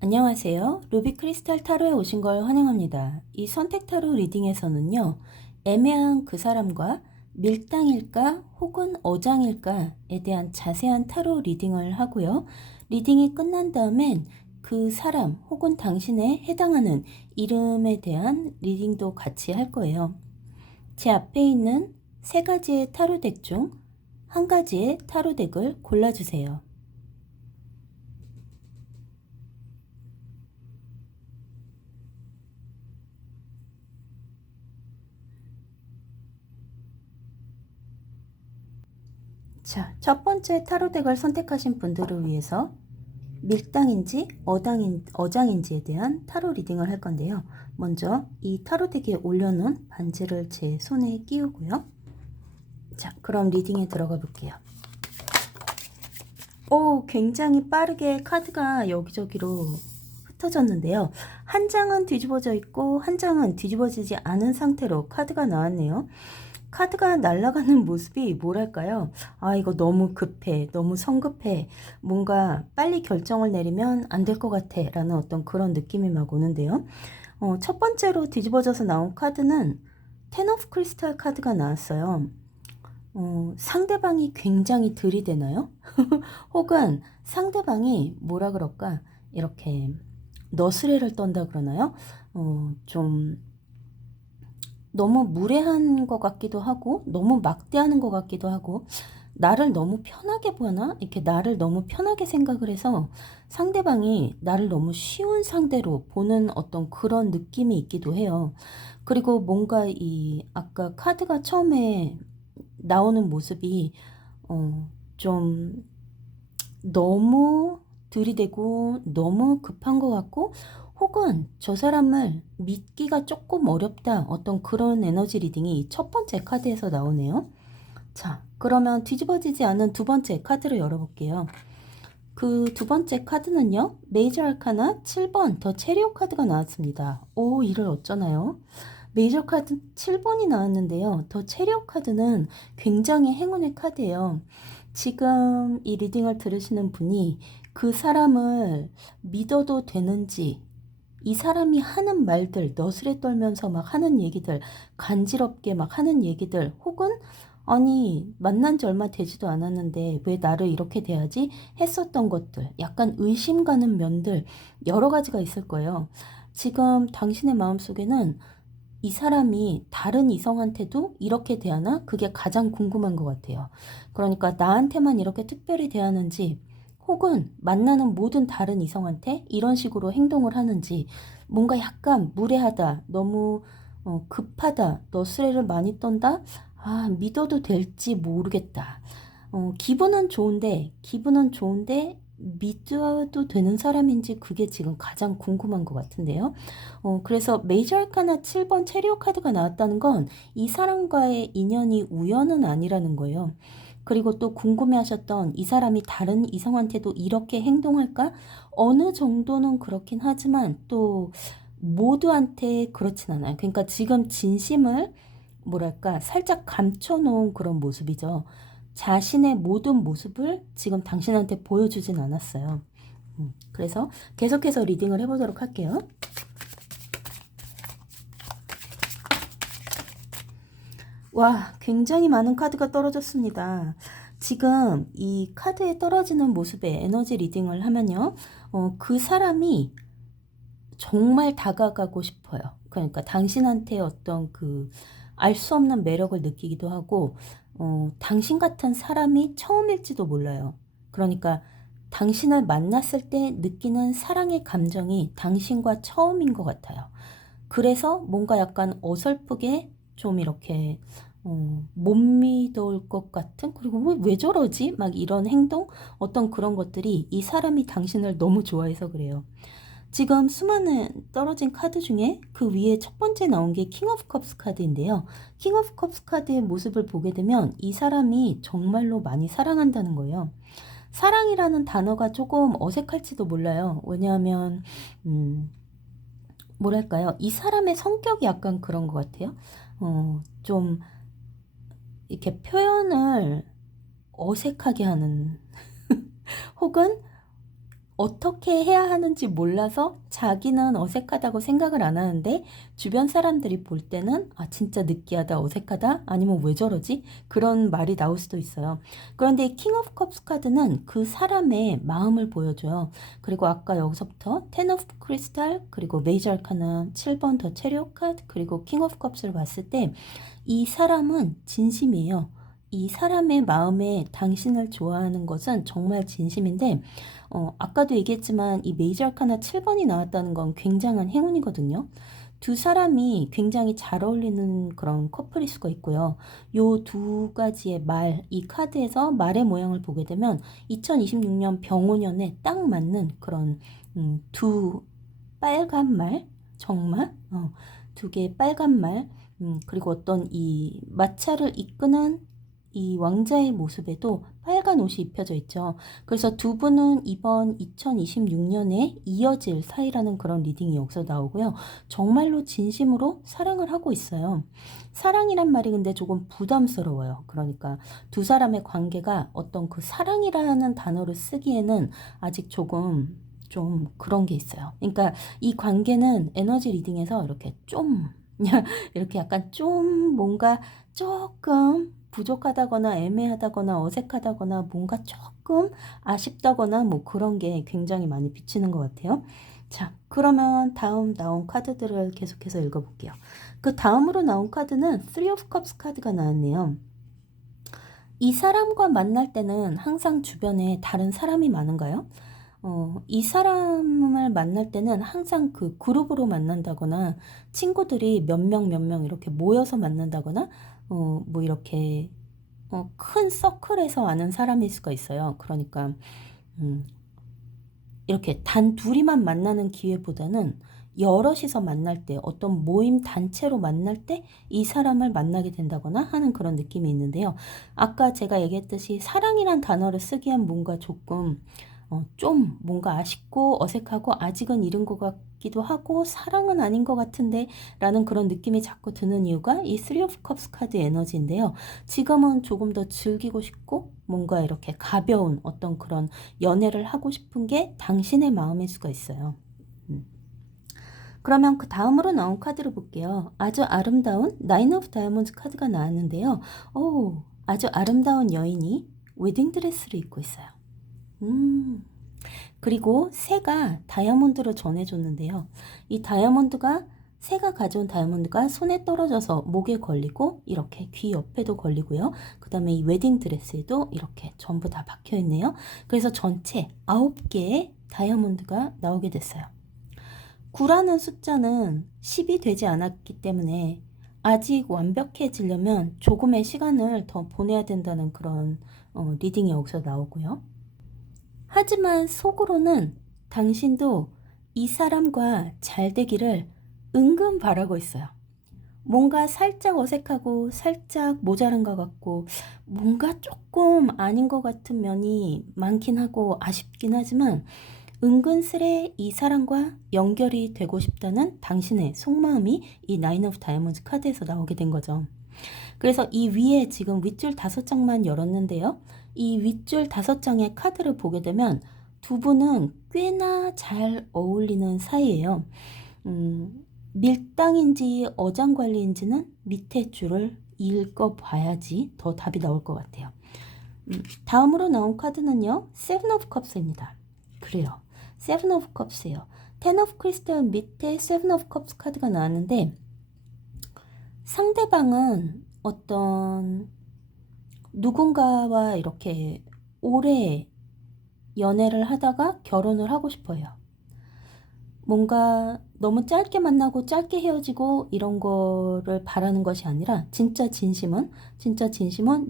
안녕하세요. 루비 크리스탈 타로에 오신 걸 환영합니다. 이 선택 타로 리딩에서는요, 애매한 그 사람과 밀당일까 혹은 어장일까에 대한 자세한 타로 리딩을 하고요. 리딩이 끝난 다음엔 그 사람 혹은 당신에 해당하는 이름에 대한 리딩도 같이 할 거예요. 제 앞에 있는 세 가지의 타로 덱 중 한 가지의 타로 덱을 골라주세요. 자, 첫 번째 타로 덱을 선택하신 분들을 위해서 밀당인지 어장인지에 대한 타로 리딩을 할 건데요. 먼저 이 타로 덱에 올려놓은 반지를 제 손에 끼우고요. 자, 그럼 리딩에 들어가 볼게요. 오, 굉장히 빠르게 카드가 여기저기로 흩어졌는데요. 한 장은 뒤집어져 있고 한 장은 뒤집어지지 않은 상태로 카드가 나왔네요. 카드가 날아가는 모습이 뭐랄까요? 아, 이거 너무 급해. 너무 성급해. 뭔가 빨리 결정을 내리면 안 될 것 같아. 라는 어떤 그런 느낌이 막 오는데요. 첫 번째로 뒤집어져서 나온 카드는 텐 오브 크리스탈 카드가 나왔어요. 상대방이 굉장히 들이대나요? 혹은 상대방이 뭐라 그럴까? 이렇게 너스레를 떤다 그러나요? 좀 너무 무례한 것 같기도 하고 너무 막대하는 것 같기도 하고 나를 너무 편하게 보나? 이렇게 나를 너무 편하게 생각을 해서 상대방이 나를 너무 쉬운 상대로 보는 어떤 그런 느낌이 있기도 해요. 그리고 뭔가 이 아까 카드가 처음에 나오는 모습이 좀 너무 들이대고 너무 급한 것 같고 혹은 저 사람을 믿기가 조금 어렵다 어떤 그런 에너지 리딩이 첫 번째 카드에서 나오네요. 자, 그러면 뒤집어지지 않은 두 번째 카드를 열어볼게요. 그 두 번째 카드는요, 메이저 아카나 7번 더 체리오 카드가 나왔습니다. 오, 이를 어쩌나요? 메이저 카드 7번이 나왔는데요. 더 체리오 카드는 굉장히 행운의 카드예요. 지금 이 리딩을 들으시는 분이 그 사람을 믿어도 되는지, 이 사람이 하는 말들, 너스레 떨면서 막 하는 얘기들, 간지럽게 막 하는 얘기들, 혹은 아니, 만난 지 얼마 되지도 않았는데 왜 나를 이렇게 대하지? 했었던 것들, 약간 의심 가는 면들, 여러 가지가 있을 거예요. 지금 당신의 마음속에는 이 사람이 다른 이성한테도 이렇게 대하나? 그게 가장 궁금한 것 같아요. 그러니까 나한테만 이렇게 특별히 대하는지, 혹은 만나는 모든 다른 이성한테 이런 식으로 행동을 하는지, 뭔가 약간 무례하다, 너무 급하다, 너스레를 많이 떤다, 아, 믿어도 될지 모르겠다. 기분은 좋은데, 믿어도 되는 사람인지 그게 지금 가장 궁금한 것 같은데요. 그래서 메이저 아카나 7번 체리오 카드가 나왔다는 건 이 사람과의 인연이 우연은 아니라는 거예요. 그리고 또 궁금해하셨던 이 사람이 다른 이성한테도 이렇게 행동할까? 어느 정도는 그렇긴 하지만 또 모두한테 그렇진 않아요. 그러니까 지금 진심을 뭐랄까 살짝 감춰놓은 그런 모습이죠. 자신의 모든 모습을 지금 당신한테 보여주진 않았어요. 그래서 계속해서 리딩을 해보도록 할게요. 와, 굉장히 많은 카드가 떨어졌습니다. 지금 이 카드에 떨어지는 모습의 에너지 리딩을 하면요. 그 사람이 정말 다가가고 싶어요. 그러니까 당신한테 어떤 그 알 수 없는 매력을 느끼기도 하고, 당신 같은 사람이 처음일지도 몰라요. 그러니까 당신을 만났을 때 느끼는 사랑의 감정이 당신과 처음인 것 같아요. 그래서 뭔가 약간 어설프게 좀 이렇게 못 믿을 것 같은, 그리고 왜 저러지? 막 이런 행동? 어떤 그런 것들이 이 사람이 당신을 너무 좋아해서 그래요. 지금 수많은 떨어진 카드 중에 그 위에 첫 번째 나온 게 킹 오브 컵스 카드인데요. 킹 오브 컵스 카드의 모습을 보게 되면 이 사람이 정말로 많이 사랑한다는 거예요. 사랑이라는 단어가 조금 어색할지도 몰라요. 왜냐하면 뭐랄까요? 이 사람의 성격이 약간 그런 것 같아요. 좀 이렇게 표현을 어색하게 하는 혹은 어떻게 해야 하는지 몰라서 자기는 어색하다고 생각을 안 하는데 주변 사람들이 볼 때는 아 진짜 느끼하다 어색하다 아니면 왜 저러지 그런 말이 나올 수도 있어요. 그런데 킹 오브 컵스 카드는 그 사람의 마음을 보여줘요. 그리고 아까 여기서부터 텐 오브 크리스탈 그리고 메이저 아카나 7번 더 체리엇 카드 그리고 킹 오브 컵스를 봤을 때 이 사람은 진심이에요. 이 사람의 마음에 당신을 좋아하는 것은 정말 진심인데 아까도 얘기했지만 이 메이저 아카나 7번이 나왔다는 건 굉장한 행운이거든요. 두 사람이 굉장히 잘 어울리는 그런 커플일 수가 있고요. 요 두 가지의 말, 이 카드에서 말의 모양을 보게 되면 2026년 병오년에 딱 맞는 그런 두 빨간 말, 정말 두 개의 빨간 말, 그리고 어떤 이 마차를 이끄는 이 왕자의 모습에도 빨간 옷이 입혀져 있죠. 그래서 두 분은 이번 2026년에 이어질 사이라는 그런 리딩이 여기서 나오고요. 정말로 진심으로 사랑을 하고 있어요. 사랑이란 말이 근데 조금 부담스러워요. 그러니까 두 사람의 관계가 어떤 그 사랑이라는 단어를 쓰기에는 아직 조금 좀 그런 게 있어요. 그러니까 이 관계는 에너지 리딩에서 이렇게 좀 이렇게 약간 좀 뭔가 조금 부족하다거나 애매하다거나 어색하다거나 뭔가 조금 아쉽다거나 뭐 그런 게 굉장히 많이 비치는 것 같아요. 자, 그러면 다음 나온 카드들을 계속해서 읽어볼게요. 그 다음으로 나온 카드는 Three of Cups 카드가 나왔네요. 이 사람과 만날 때는 항상 주변에 다른 사람이 많은가요? 이 사람을 만날 때는 항상 그 그룹으로 만난다거나 친구들이 몇 명 이렇게 모여서 만난다거나 뭐 이렇게 큰 서클에서 아는 사람일 수가 있어요. 그러니까 이렇게 단 둘이만 만나는 기회보다는 여럿이서 만날 때 어떤 모임 단체로 만날 때 이 사람을 만나게 된다거나 하는 그런 느낌이 있는데요. 아까 제가 얘기했듯이 사랑이란 단어를 쓰기엔 뭔가 조금 좀 뭔가 아쉽고 어색하고 아직은 이른 것 같기도 하고 사랑은 아닌 것 같은데 라는 그런 느낌이 자꾸 드는 이유가 이 Three of Cups 카드 에너지인데요. 지금은 조금 더 즐기고 싶고 뭔가 이렇게 가벼운 어떤 그런 연애를 하고 싶은 게 당신의 마음일 수가 있어요. 그러면 그 다음으로 나온 카드를 볼게요. 아주 아름다운 나인 오브 다이아몬드 카드가 나왔는데요. 오, 아주 아름다운 여인이 웨딩드레스를 입고 있어요. 그리고 새가 다이아몬드를 전해줬는데요. 이 다이아몬드가 새가 가져온 다이아몬드가 손에 떨어져서 목에 걸리고 이렇게 귀 옆에도 걸리고요. 그 다음에 이 웨딩 드레스에도 이렇게 전부 다 박혀 있네요. 그래서 전체 9개의 다이아몬드가 나오게 됐어요. 9라는 숫자는 10이 되지 않았기 때문에 아직 완벽해지려면 조금의 시간을 더 보내야 된다는 그런 리딩이 여기서 나오고요. 하지만 속으로는 당신도 이 사람과 잘 되기를 은근 바라고 있어요. 뭔가 살짝 어색하고 살짝 모자란 것 같고 뭔가 조금 아닌 것 같은 면이 많긴 하고 아쉽긴 하지만 은근스레 이 사람과 연결이 되고 싶다는 당신의 속마음이 이 나인 오브 다이아몬드 카드에서 나오게 된 거죠. 그래서 이 위에 지금 윗줄 5장만 열었는데요. 이 윗줄 5장의 카드를 보게 되면 두 분은 꽤나 잘 어울리는 사이예요. 밀당인지 어장관리인지는 밑에 줄을 읽어봐야지 더 답이 나올 것 같아요. 다음으로 나온 카드는요. 세븐 오브 컵스입니다. 그래요. 세븐 오브 컵스예요. 텐 오브 크리스탈 밑에 세븐 오브 컵스 카드가 나왔는데 상대방은 어떤 누군가와 이렇게 오래 연애를 하다가 결혼을 하고 싶어요. 뭔가 너무 짧게 만나고 짧게 헤어지고 이런 거를 바라는 것이 아니라 진짜 진심은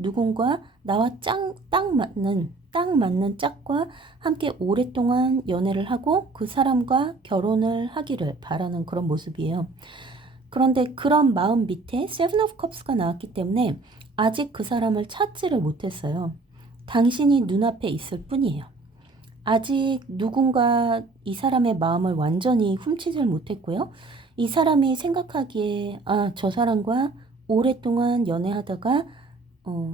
누군가 나와 딱 맞는 짝과 함께 오랫동안 연애를 하고 그 사람과 결혼을 하기를 바라는 그런 모습이에요. 그런데 그런 마음 밑에 세븐 오브 컵스가 나왔기 때문에 아직 그 사람을 찾지를 못했어요. 당신이 눈앞에 있을 뿐이에요. 아직 누군가 이 사람의 마음을 완전히 훔치질 못했고요. 이 사람이 생각하기에 저 사람과 오랫동안 연애하다가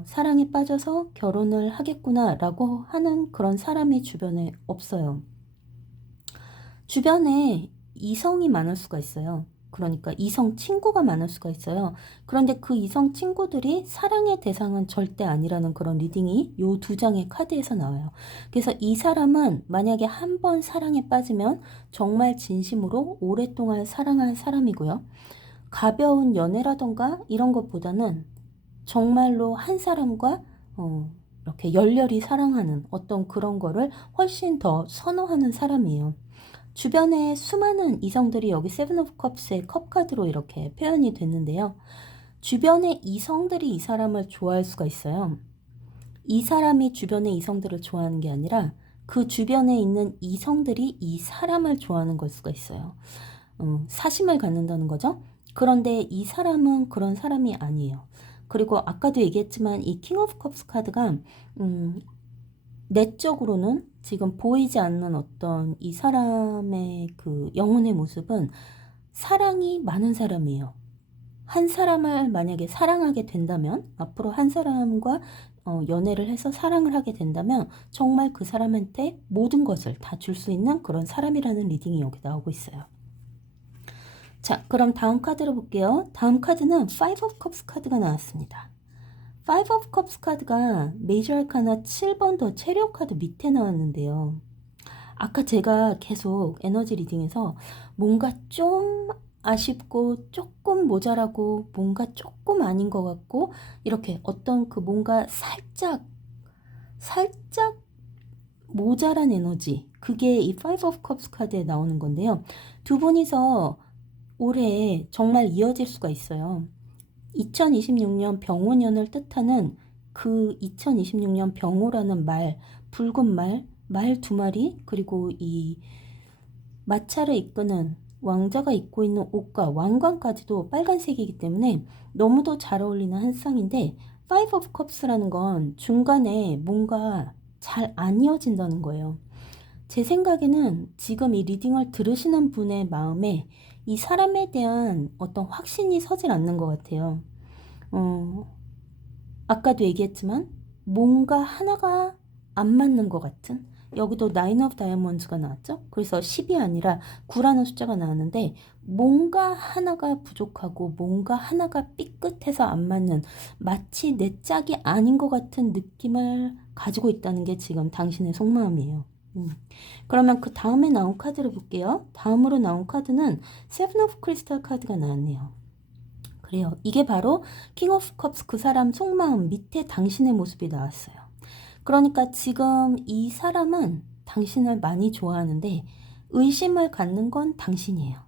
사랑에 빠져서 결혼을 하겠구나 라고 하는 그런 사람이 주변에 없어요. 주변에 이성이 많을 수가 있어요. 그러니까 이성 친구가 많을 수가 있어요. 그런데 그 이성 친구들이 사랑의 대상은 절대 아니라는 그런 리딩이 요 두 장의 카드에서 나와요. 그래서 이 사람은 만약에 한 번 사랑에 빠지면 정말 진심으로 오랫동안 사랑할 사람이고요. 가벼운 연애라던가 이런 것보다는 정말로 한 사람과 이렇게 열렬히 사랑하는 어떤 그런 거를 훨씬 더 선호하는 사람이에요. 주변에 수많은 이성들이 여기 세븐 오브 컵스의 컵 카드로 이렇게 표현이 됐는데요. 주변의 이성들이 이 사람을 좋아할 수가 있어요. 이 사람이 주변의 이성들을 좋아하는 게 아니라 그 주변에 있는 이성들이 이 사람을 좋아하는 걸 수가 있어요. 사심을 갖는다는 거죠. 그런데 이 사람은 그런 사람이 아니에요. 그리고 아까도 얘기했지만 이 킹 오브 컵스 카드가 내적으로는 지금 보이지 않는 어떤 이 사람의 그 영혼의 모습은 사랑이 많은 사람이에요. 한 사람을 만약에 사랑하게 된다면, 앞으로 한 사람과 연애를 해서 사랑을 하게 된다면 정말 그 사람한테 모든 것을 다 줄 수 있는 그런 사람이라는 리딩이 여기 나오고 있어요. 자, 그럼 다음 카드로 볼게요. 다음 카드는 Five of Cups 카드가 나왔습니다. Five of Cups 카드가 메이저 아카나 7번 더 체리엇 카드 밑에 나왔는데요. 아까 제가 계속 에너지 리딩에서 뭔가 좀 아쉽고 조금 모자라고 뭔가 조금 아닌 것 같고 이렇게 어떤 그 뭔가 살짝 모자란 에너지, 그게 이 Five of Cups 카드에 나오는 건데요. 두 분이서 올해 정말 이어질 수가 있어요. 2026년 병호년을 뜻하는 그 2026년 병호라는 말, 붉은 말 두 마리, 그리고 이 마차를 이끄는 왕자가 입고 있는 옷과 왕관까지도 빨간색이기 때문에 너무도 잘 어울리는 한 쌍인데, Five of Cups라는 건 중간에 뭔가 잘 안 이어진다는 거예요. 제 생각에는 지금 이 리딩을 들으시는 분의 마음에 이 사람에 대한 어떤 확신이 서질 않는 것 같아요. 아까도 얘기했지만 뭔가 하나가 안 맞는 것 같은, 여기도 나인 오브 다이아몬드가 나왔죠. 그래서 10이 아니라 9라는 숫자가 나왔는데 뭔가 하나가 부족하고 뭔가 하나가 삐끗해서 안 맞는, 마치 내 짝이 아닌 것 같은 느낌을 가지고 있다는 게 지금 당신의 속마음이에요. 그러면 그 다음에 나온 카드를 볼게요. 다음으로 나온 카드는 세븐 오브 크리스탈 카드가 나왔네요. 그래요. 이게 바로 킹 오브 컵스, 그 사람 속마음 밑에 당신의 모습이 나왔어요. 그러니까 지금 이 사람은 당신을 많이 좋아하는데 의심을 갖는 건 당신이에요.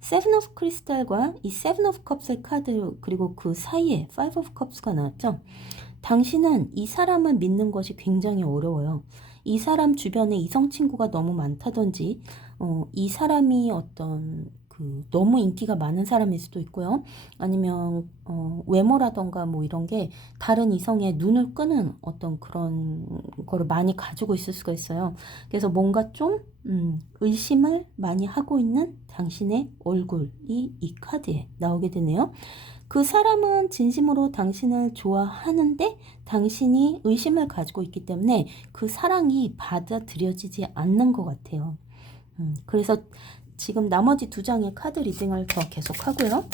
세븐 오브 크리스탈과 이 세븐 오브 컵스의 카드, 그리고 그 사이에 파이브 오브 컵스가 나왔죠. 당신은 이 사람을 믿는 것이 굉장히 어려워요. 이 사람 주변에 이성 친구가 너무 많다든지, 이 사람이 어떤 너무 인기가 많은 사람일 수도 있고요. 아니면 외모라던가 뭐 이런 게 다른 이성의 눈을 끄는 어떤 그런 거를 많이 가지고 있을 수가 있어요. 그래서 뭔가 좀 의심을 많이 하고 있는 당신의 얼굴이 이 카드에 나오게 되네요. 그 사람은 진심으로 당신을 좋아하는데 당신이 의심을 가지고 있기 때문에 그 사랑이 받아들여지지 않는 것 같아요. 그래서 지금 나머지 두 장의 카드 리딩을 더 계속 하고요.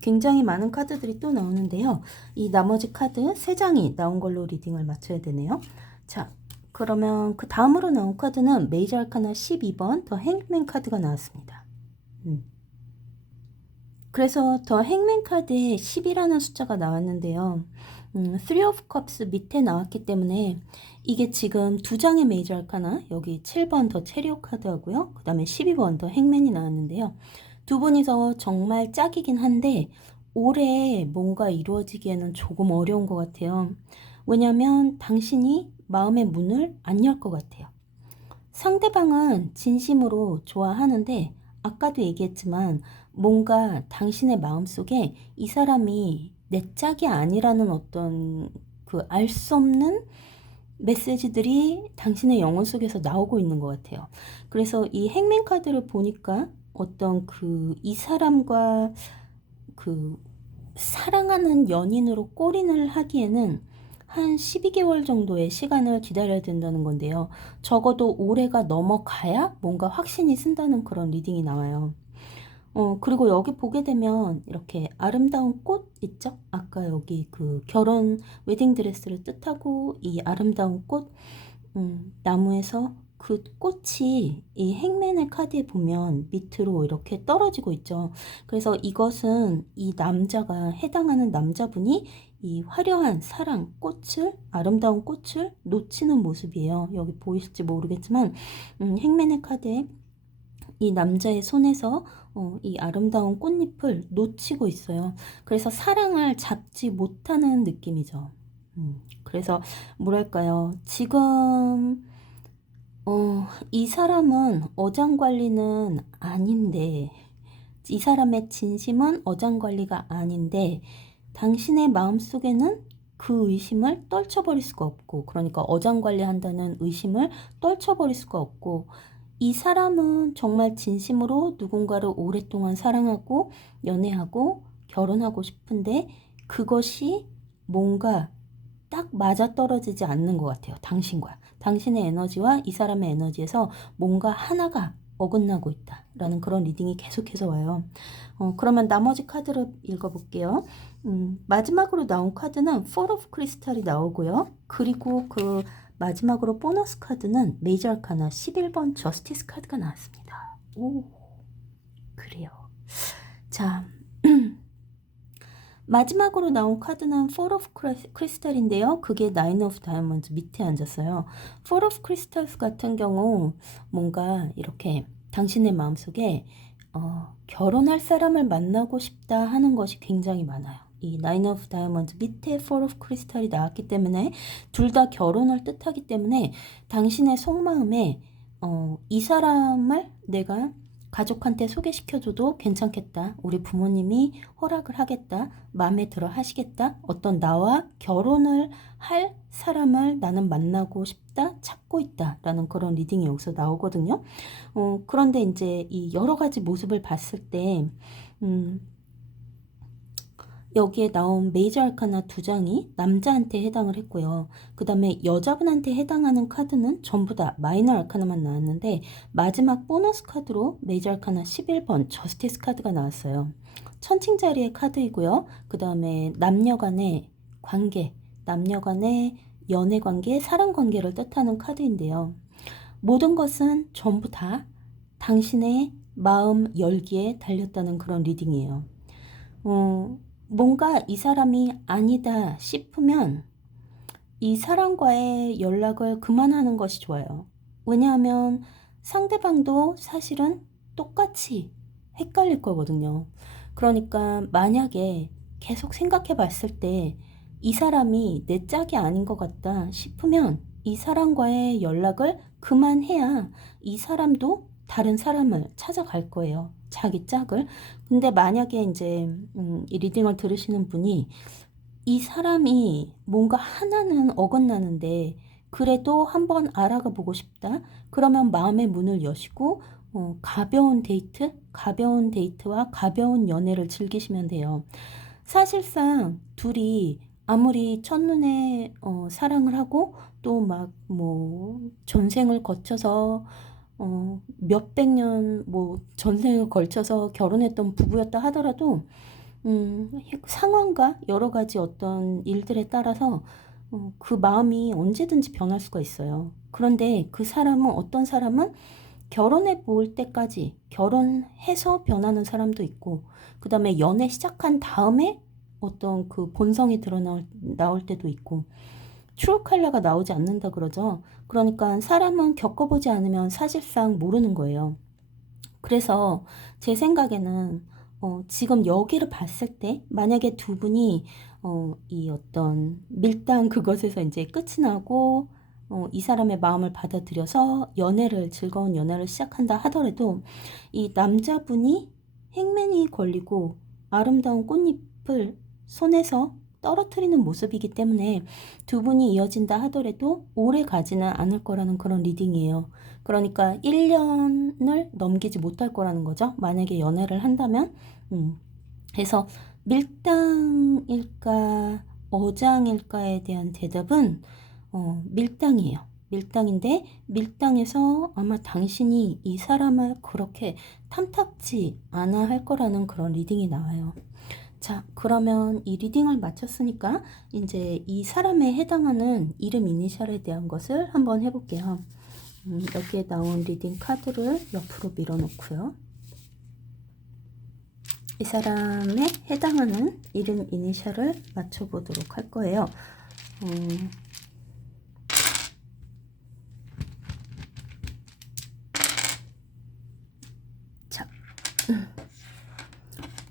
굉장히 많은 카드들이 또 나오는데요. 이 나머지 카드 세 장이 나온 걸로 리딩을 마쳐야 되네요. 자, 그러면 그 다음으로 나온 카드는 메이저 아카나 12번 더 행맨 카드가 나왔습니다. 그래서 더 행맨 카드에 10이라는 숫자가 나왔는데요. Three of Cups 밑에 나왔기 때문에 이게 지금 두 장의 메이저 아카나, 여기 7번 더 체리엇 카드하고요. 그 다음에 12번 더 행맨이 나왔는데요. 두 분이서 정말 짝이긴 한데 올해 뭔가 이루어지기에는 조금 어려운 것 같아요. 왜냐면 당신이 마음의 문을 안 열 것 같아요. 상대방은 진심으로 좋아하는데 아까도 얘기했지만 뭔가 당신의 마음속에 이 사람이 내 짝이 아니라는 어떤 그 알 수 없는 메시지들이 당신의 영혼 속에서 나오고 있는 것 같아요. 그래서 이 행맨 카드를 보니까 어떤 이 사람과 사랑하는 연인으로 꼬린을 하기에는 한 12개월 정도의 시간을 기다려야 된다는 건데요. 적어도 올해가 넘어가야 뭔가 확신이 쓴다는 그런 리딩이 나와요. 그리고 여기 보게 되면 이렇게 아름다운 꽃 있죠? 아까 여기 그 결혼 웨딩드레스를 뜻하고 이 아름다운 꽃, 나무에서 그 꽃이 이 행맨의 카드에 보면 밑으로 이렇게 떨어지고 있죠. 그래서 이것은 이 남자가 해당하는 남자분이 이 화려한 사랑 꽃을, 아름다운 꽃을 놓치는 모습이에요. 여기 보이실지 모르겠지만, 행맨의 카드에 이 남자의 손에서 이 아름다운 꽃잎을 놓치고 있어요. 그래서 사랑을 잡지 못하는 느낌이죠. 그래서 뭐랄까요. 지금 이 사람은 어장관리는 아닌데, 이 사람의 진심은 어장관리가 아닌데, 당신의 마음속에는 그 의심을 떨쳐버릴 수가 없고, 그러니까 어장관리한다는 의심을 떨쳐버릴 수가 없고, 이 사람은 정말 진심으로 누군가를 오랫동안 사랑하고 연애하고 결혼하고 싶은데 그것이 뭔가 딱 맞아떨어지지 않는 것 같아요. 당신과. 당신의 에너지와 이 사람의 에너지에서 뭔가 하나가 어긋나고 있다라는 그런 리딩이 계속해서 와요. 그러면 나머지 카드를 읽어볼게요. 마지막으로 나온 카드는 Four of Crystal이 나오고요. 그리고 그 마지막으로 보너스 카드는 메이저 아카나 11번 저스티스 카드가 나왔습니다. 오, 그래요. 자, 마지막으로 나온 카드는 Four of Crystal인데요. 그게 Nine of Diamonds 밑에 앉았어요. Four of Crystals 같은 경우 뭔가 이렇게 당신의 마음속에 결혼할 사람을 만나고 싶다 하는 것이 굉장히 많아요. 이 Nine of Diamonds 밑에 Four of Crystal이 나왔기 때문에 둘 다 결혼을 뜻하기 때문에 당신의 속마음에 이 사람을 내가 가족한테 소개시켜줘도 괜찮겠다. 우리 부모님이 허락을 하겠다. 마음에 들어 하시겠다. 어떤 나와 결혼을 할 사람을 나는 만나고 싶다. 찾고 있다. 라는 그런 리딩이 여기서 나오거든요. 그런데 이제 이 여러 가지 모습을 봤을 때, 여기에 나온 메이저 아카나 2장이 남자한테 해당을 했고요. 그 다음에 여자분한테 해당하는 카드는 전부 다 마이너 아카나만 나왔는데 마지막 보너스 카드로 메이저 아카나 11번 저스티스 카드가 나왔어요. 천칭자리의 카드이고요. 그 다음에 남녀 간의 관계, 남녀 간의 연애 관계, 사랑 관계를 뜻하는 카드인데요. 모든 것은 전부 다 당신의 마음 열기에 달렸다는 그런 리딩이에요. 뭔가 이 사람이 아니다 싶으면 이 사람과의 연락을 그만하는 것이 좋아요. 왜냐하면 상대방도 사실은 똑같이 헷갈릴 거거든요. 그러니까 만약에 계속 생각해 봤을 때 이 사람이 내 짝이 아닌 것 같다 싶으면 이 사람과의 연락을 그만해야 이 사람도 다른 사람을 찾아갈 거예요. 자기 짝을. 근데 만약에 이제 이 리딩을 들으시는 분이 이 사람이 뭔가 하나는 어긋나는데 그래도 한번 알아가 보고 싶다. 그러면 마음의 문을 여시고 가벼운 데이트와 가벼운 연애를 즐기시면 돼요. 사실상 둘이 아무리 첫눈에 사랑을 하고 또 막 뭐 전생을 거쳐서 몇백 년 뭐 전생을 걸쳐서 결혼했던 부부였다 하더라도 상황과 여러 가지 어떤 일들에 따라서 그 마음이 언제든지 변할 수가 있어요. 그런데 그 사람은 어떤 사람은 결혼해 볼 때까지 결혼해서 변하는 사람도 있고 그 다음에 연애 시작한 다음에 어떤 그 본성이 나올 때도 있고 트루 컬러가 나오지 않는다 그러죠. 그러니까 사람은 겪어보지 않으면 사실상 모르는 거예요. 그래서 제 생각에는 지금 여기를 봤을 때 만약에 두 분이 이 어떤 밀당 그것에서 이제 끝이 나고 이 사람의 마음을 받아들여서 즐거운 연애를 시작한다 하더라도 이 남자분이 행맨이 걸리고 아름다운 꽃잎을 손에서 떨어뜨리는 모습이기 때문에 두 분이 이어진다 하더라도 오래 가지는 않을 거라는 그런 리딩이에요. 그러니까 1년을 넘기지 못할 거라는 거죠. 만약에 연애를 한다면. 그래서 밀당일까 어장일까에 대한 대답은 밀당이에요. 밀당인데 밀당에서 아마 당신이 이 사람을 그렇게 탐탁지 않아 할 거라는 그런 리딩이 나와요. 자, 그러면 이 리딩을 마쳤으니까 이제 이 사람에 해당하는 이름 이니셜에 대한 것을 한번 해볼게요. 여기에 나온 리딩 카드를 옆으로 밀어놓고요. 이 사람에 해당하는 이름 이니셜을 맞춰보도록 할 거예요. 자,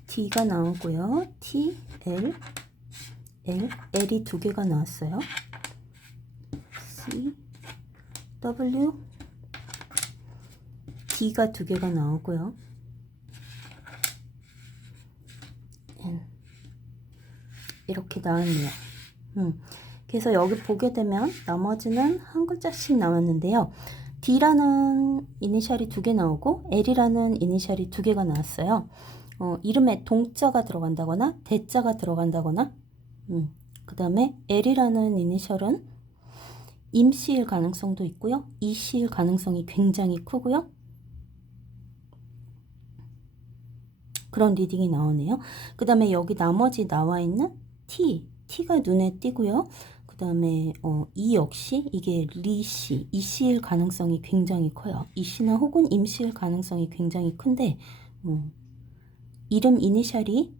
D가 나오고요. T, L, L이 두 개가 나왔어요. C, W, D가 두 개가 나오고요. N, 이렇게 나왔네요. 그래서 여기 보게 되면 나머지는 한 글자씩 나왔는데요. D라는 이니셜이 두 개 나오고 L이라는 이니셜이 두 개가 나왔어요. 이름에 동자가 들어간다거나 대자가 들어간다거나 그 다음에 L이라는 이니셜은 임씨일 가능성도 있고요. 이씨일 가능성이 굉장히 크고요. 그런 리딩이 나오네요. 그 다음에 여기 나머지 나와 있는 T가 눈에 띄고요. 그 다음에 이 역시 이게 리씨, 이씨일 가능성이 굉장히 커요. 이씨나 혹은 임씨일 가능성이 굉장히 큰데 이름 이니셜이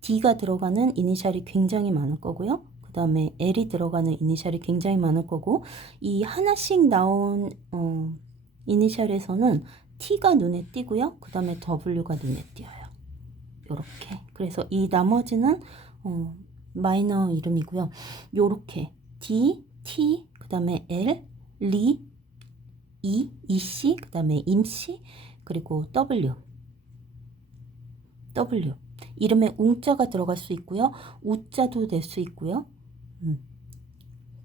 D가 들어가는 이니셜이 굉장히 많을 거고요. 그 다음에 L이 들어가는 이니셜이 굉장히 많을 거고 이 하나씩 나온 이니셜에서는 T가 눈에 띄고요. 그 다음에 W가 눈에 띄어요. 요렇게. 그래서 이 나머지는 마이너 이름이고요. 요렇게 D, T, 그 다음에 L, 리, 이씨, 그 다음에 임씨, 그리고 W. 이름에 웅자가 들어갈 수 있고요. 우자도 낼 수 있고요.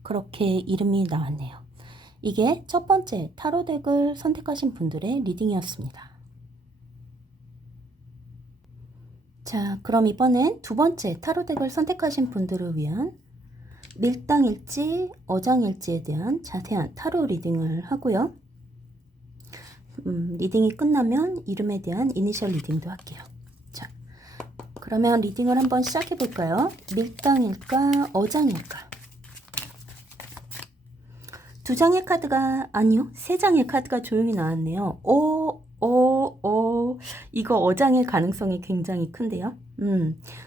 그렇게 이름이 나왔네요. 이게 첫 번째 타로 덱을 선택하신 분들의 리딩이었습니다. 자, 그럼 이번엔 두 번째 타로 덱을 선택하신 분들을 위한 밀당일지, 어장일지에 대한 자세한 타로 리딩을 하고요. 리딩이 끝나면 이름에 대한 이니셜 리딩도 할게요. 자, 그러면 리딩을 한번 시작해 볼까요? 밀당일까, 어장일까? 두 장의 카드가, 아니요, 세 장의 카드가 조용히 나왔네요. 이거 어장일 가능성이 굉장히 큰데요.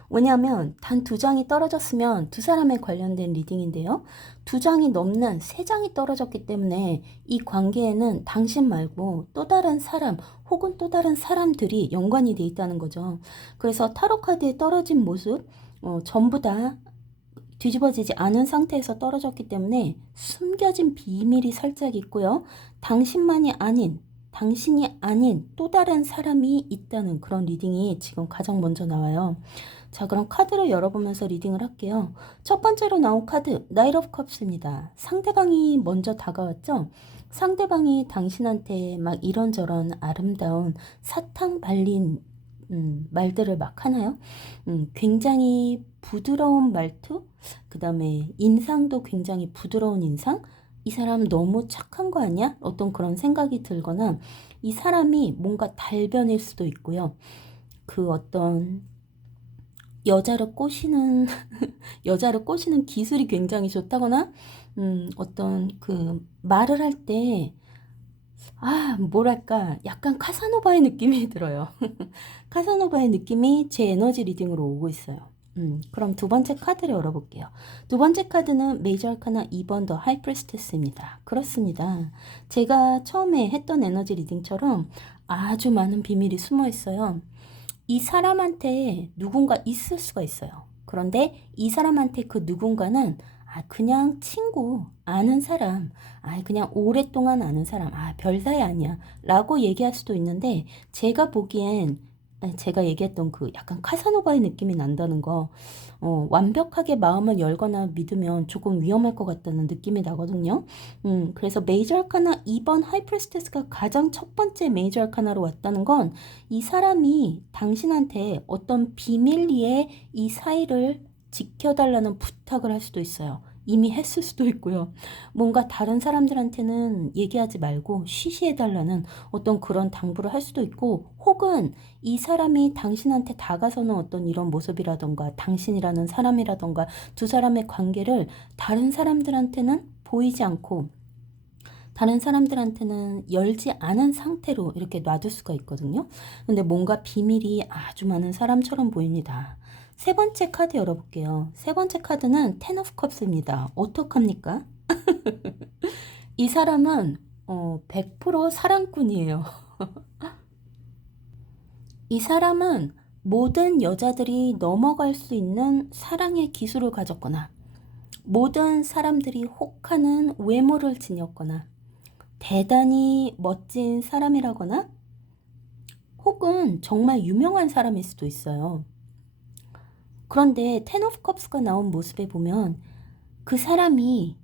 왜냐하면 단 두 장이 떨어졌으면 두 사람에 관련된 리딩인데요. 두 장이 넘는 세 장이 떨어졌기 때문에 이 관계에는 당신 말고 또 다른 사람 혹은 또 다른 사람들이 연관이 돼 있다는 거죠. 그래서 타로 카드에 떨어진 모습 전부 다 뒤집어지지 않은 상태에서 떨어졌기 때문에 숨겨진 비밀이 살짝 있고요. 당신이 아닌 또 다른 사람이 있다는 그런 리딩이 지금 가장 먼저 나와요. 자, 그럼 카드를 열어보면서 리딩을 할게요. 첫 번째로 나온 카드 나이트 오브 컵스입니다. 상대방이 먼저 다가왔죠? 상대방이 당신한테 막 이런저런 아름다운 사탕 발린 말들을 막 하나요? 굉장히 부드러운 말투, 그 다음에 인상도 굉장히 부드러운 인상, 이 사람 너무 착한 거 아니야? 어떤 그런 생각이 들거나 이 사람이 뭔가 달변일 수도 있고요. 그 어떤 여자를 꼬시는 기술이 굉장히 좋다거나 어떤 그 말을 할 때 뭐랄까 약간 카사노바의 느낌이 들어요. 카사노바의 느낌이 제 에너지 리딩으로 오고 있어요. 그럼 두 번째 카드를 열어볼게요. 두 번째 카드는 메이저 아카나 2번 더 하이프리스테스입니다. 그렇습니다. 제가 처음에 했던 에너지 리딩처럼 아주 많은 비밀이 숨어 있어요. 이 사람한테 누군가 있을 수가 있어요. 그런데 이 사람한테 그 누군가는 그냥 친구, 아는 사람, 그냥 오랫동안 아는 사람, 별 사이 아니야 라고 얘기할 수도 있는데 제가 보기엔 제가 얘기했던 그 약간 카사노바의 느낌이 난다는 거 완벽하게 마음을 열거나 믿으면 조금 위험할 것 같다는 느낌이 나거든요. 그래서 메이저 아카나 2번 하이프리스테스가 가장 첫 번째 메이저 아카나로 왔다는 건 이 사람이 당신한테 어떤 비밀리에 이 사이를 지켜달라는 부탁을 할 수도 있어요. 이미 했을 수도 있고요. 뭔가 다른 사람들한테는 얘기하지 말고 쉬쉬해달라는 어떤 그런 당부를 할 수도 있고, 혹은 이 사람이 당신한테 다가서는 어떤 이런 모습이라던가 당신이라는 사람이라던가 두 사람의 관계를 다른 사람들한테는 보이지 않고 다른 사람들한테는 열지 않은 상태로 이렇게 놔둘 수가 있거든요. 근데 뭔가 비밀이 아주 많은 사람처럼 보입니다. 세 번째 카드 열어볼게요. 세 번째 카드는 텐 오브 컵스입니다. 어떡합니까? 이 사람은 100% 사랑꾼이에요. 이 사람은 모든 여자들이 넘어갈 수 있는 사랑의 기술을 가졌거나 모든 사람들이 혹하는 외모를 지녔거나 대단히 멋진 사람이라거나 혹은 정말 유명한 사람일 수도 있어요. 그런데 텐 오브 컵스가 나온 모습에 보면 그 사람이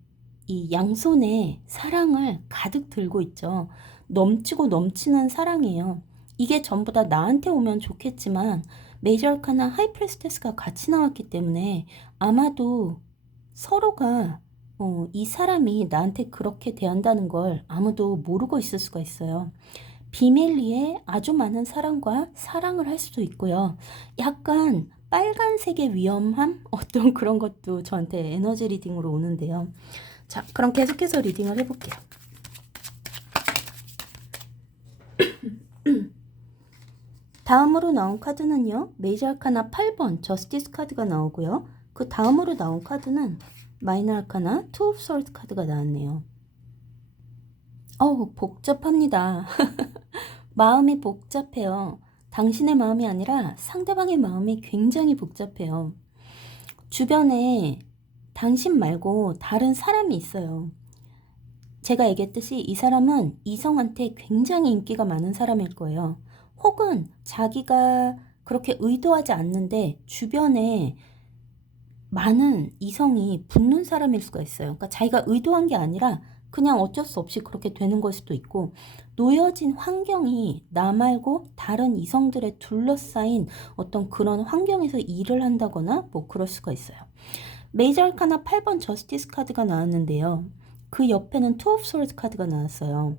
이 양손에 사랑을 가득 들고 있죠. 넘치고 넘치는 사랑이에요. 이게 전부 다 나한테 오면 좋겠지만 메이저 아카나 하이 프리스테스가 같이 나왔기 때문에 아마도 서로가 이 사람이 나한테 그렇게 대한다는 걸 아무도 모르고 있을 수가 있어요. 비밀리에 아주 많은 사람과 사랑을 할 수도 있고요. 약간 빨간색의 위험함? 어떤 그런 것도 저한테 에너지 리딩으로 오는데요. 자, 그럼 계속해서 리딩을 해볼게요. 다음으로 나온 카드는요. 메이저 아카나 8번 저스티스 카드가 나오고요. 그 다음으로 나온 카드는 마이너 아카나 투 오브 솔드 카드가 나왔네요. 복잡합니다. 마음이 복잡해요. 당신의 마음이 아니라 상대방의 마음이 굉장히 복잡해요. 주변에 당신 말고 다른 사람이 있어요. 제가 얘기했듯이 이 사람은 이성한테 굉장히 인기가 많은 사람일 거예요. 혹은 자기가 그렇게 의도하지 않는데 주변에 많은 이성이 붙는 사람일 수가 있어요. 그러니까 자기가 의도한 게 아니라 그냥 어쩔 수 없이 그렇게 되는 걸 수도 있고, 놓여진 환경이 나 말고 다른 이성들에 둘러싸인 어떤 그런 환경에서 일을 한다거나 뭐 그럴 수가 있어요. 메이저 아카나 8번 저스티스 카드가 나왔는데요. 그 옆에는 투 오브 솔드 카드가 나왔어요.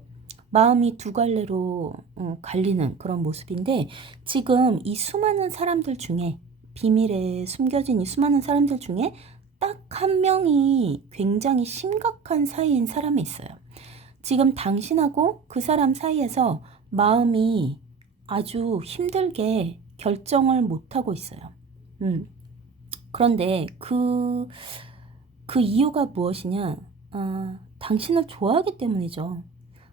마음이 두 갈래로 갈리는 그런 모습인데, 지금 이 수많은 사람들 중에, 비밀에 숨겨진 이 수많은 사람들 중에 딱 한 명이 굉장히 심각한 사이인 사람이 있어요. 지금 당신하고 그 사람 사이에서 마음이 아주 힘들게 결정을 못하고 있어요. 그런데 그 이유가 무엇이냐? 당신을 좋아하기 때문이죠.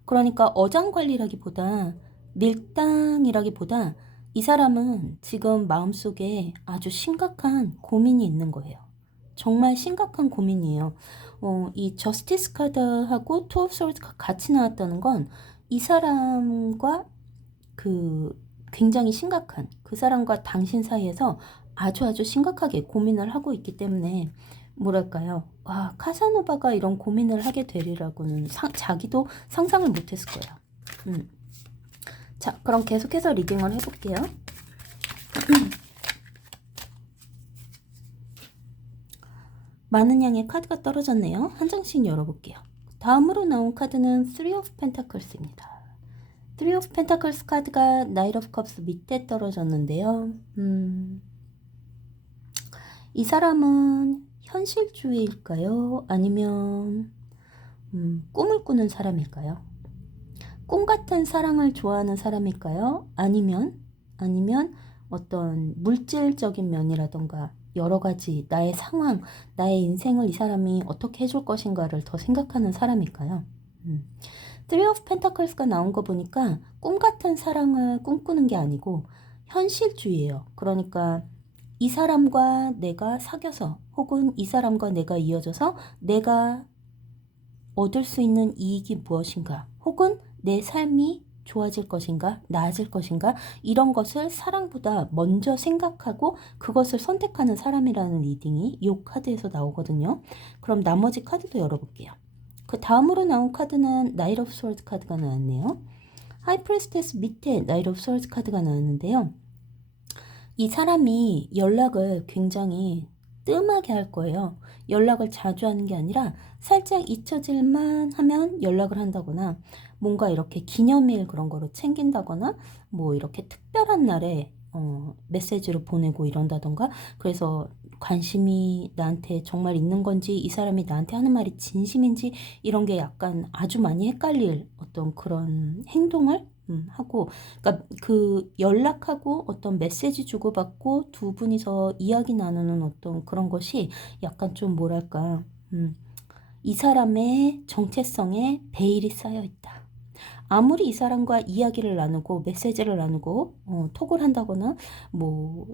그러니까 어장관리라기보다 밀당이라기보다 이 사람은 지금 마음속에 아주 심각한 고민이 있는 거예요. 정말 심각한 고민이에요. 이 저스티스 카드하고 투 오브 솔드가 같이 나왔다는 건 이 사람과 그 굉장히 심각한 그 사람과 당신 사이에서 아주 심각하게 고민을 하고 있기 때문에 뭐랄까요? 카사노바가 이런 고민을 하게 되리라고는 자기도 상상을 못했을 거예요. 자, 그럼 계속해서 리딩을 해볼게요. 많은 양의 카드가 떨어졌네요. 한 장씩 열어볼게요. 다음으로 나온 카드는 3 of Pentacles입니다. 3 of Pentacles 카드가 Knight of Cups 밑에 떨어졌는데요. 이 사람은 현실주의일까요? 아니면 꿈을 꾸는 사람일까요? 꿈 같은 사랑을 좋아하는 사람일까요? 아니면 어떤 물질적인 면이라던가 여러 가지 나의 상황, 나의 인생을 이 사람이 어떻게 해줄 것인가를 더 생각하는 사람일까요? 3 of Pentacles가 나온 거 보니까 꿈 같은 사랑을 꿈꾸는 게 아니고 현실주의예요. 그러니까 이 사람과 내가 사귀어서 혹은 이 사람과 내가 이어져서 내가 얻을 수 있는 이익이 무엇인가, 혹은 내 삶이 좋아질 것인가, 나아질 것인가, 이런 것을 사랑보다 먼저 생각하고 그것을 선택하는 사람이라는 리딩이 이 카드에서 나오거든요. 그럼 나머지 카드도 열어볼게요. 그 다음으로 나온 카드는 나이트 오브 스워드 카드가 나왔네요. 하이 프리스테스 밑에 나이트 오브 스워드 카드가 나왔는데요. 이 사람이 연락을 굉장히 뜸하게 할 거예요. 연락을 자주 하는 게 아니라 살짝 잊혀질만 하면 연락을 한다거나 뭔가 이렇게 기념일 그런 거로 챙긴다거나 뭐 이렇게 특별한 날에 메시지를 보내고 이런다던가 그래서 관심이 나한테 정말 있는 건지 이 사람이 나한테 하는 말이 진심인지 이런 게 약간 아주 많이 헷갈릴 어떤 그런 행동을 하고 그러니까 그 연락하고 어떤 메시지 주고받고 두 분이서 이야기 나누는 어떤 그런 것이 약간 좀 뭐랄까 이 사람의 정체성에 베일이 쌓여 있다. 아무리 이 사람과 이야기를 나누고 메시지를 나누고 톡을 한다거나 뭐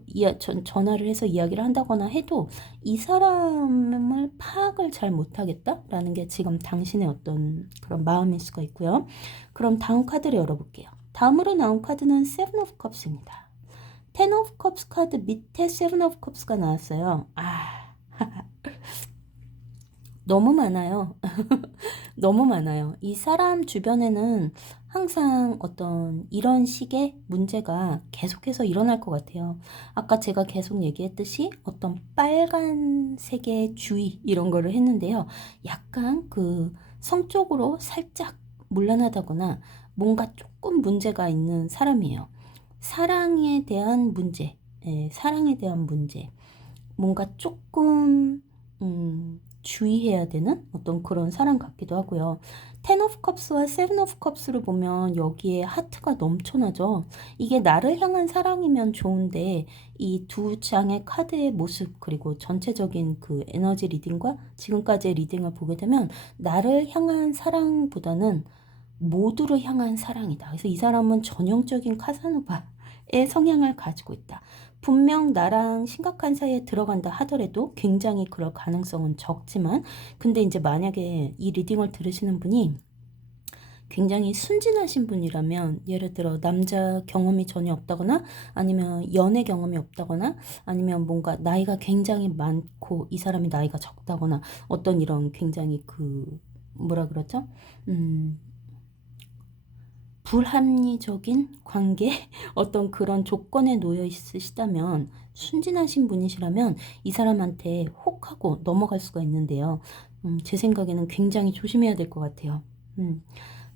전화를 해서 이야기를 한다거나 해도 이 사람을 파악을 잘 못하겠다라는 게 지금 당신의 어떤 그런 마음일 수가 있고요. 그럼 다음 카드를 열어볼게요. 다음으로 나온 카드는 Seven of Cups입니다. Ten of Cups 카드 밑에 Seven of Cups가 나왔어요. 너무 많아요. 너무 많아요. 이 사람 주변에는 항상 어떤 이런 식의 문제가 계속해서 일어날 것 같아요. 아까 제가 계속 얘기했듯이 어떤 빨간색의 주의 이런 거를 했는데요. 약간 그 성적으로 살짝 문란하다거나 뭔가 조금 문제가 있는 사람이에요. 사랑에 대한 문제, 사랑에 대한 문제. 뭔가 조금 주의해야 되는 어떤 그런 사람 같기도 하고요. 텐 오브 컵스와 세븐 오브 컵스를 보면 여기에 하트가 넘쳐나죠. 이게 나를 향한 사랑이면 좋은데 이 두 장의 카드의 모습 그리고 전체적인 그 에너지 리딩과 지금까지의 리딩을 보게 되면 나를 향한 사랑보다는 모두를 향한 사랑이다. 그래서 이 사람은 전형적인 카사노바의 성향을 가지고 있다. 분명 나랑 심각한 사이에 들어간다 하더라도 굉장히 그럴 가능성은 적지만 근데 이제 만약에 이 리딩을 들으시는 분이 굉장히 순진하신 분이라면 예를 들어 남자 경험이 전혀 없다거나 아니면 연애 경험이 없다거나 아니면 뭔가 나이가 굉장히 많고 이 사람이 나이가 적다거나 어떤 이런 굉장히 그 뭐라 그러죠? 불합리적인 관계 어떤 그런 조건에 놓여 있으시다면 순진하신 분이시라면 이 사람한테 혹하고 넘어갈 수가 있는데요. 제 생각에는 굉장히 조심해야 될 것 같아요.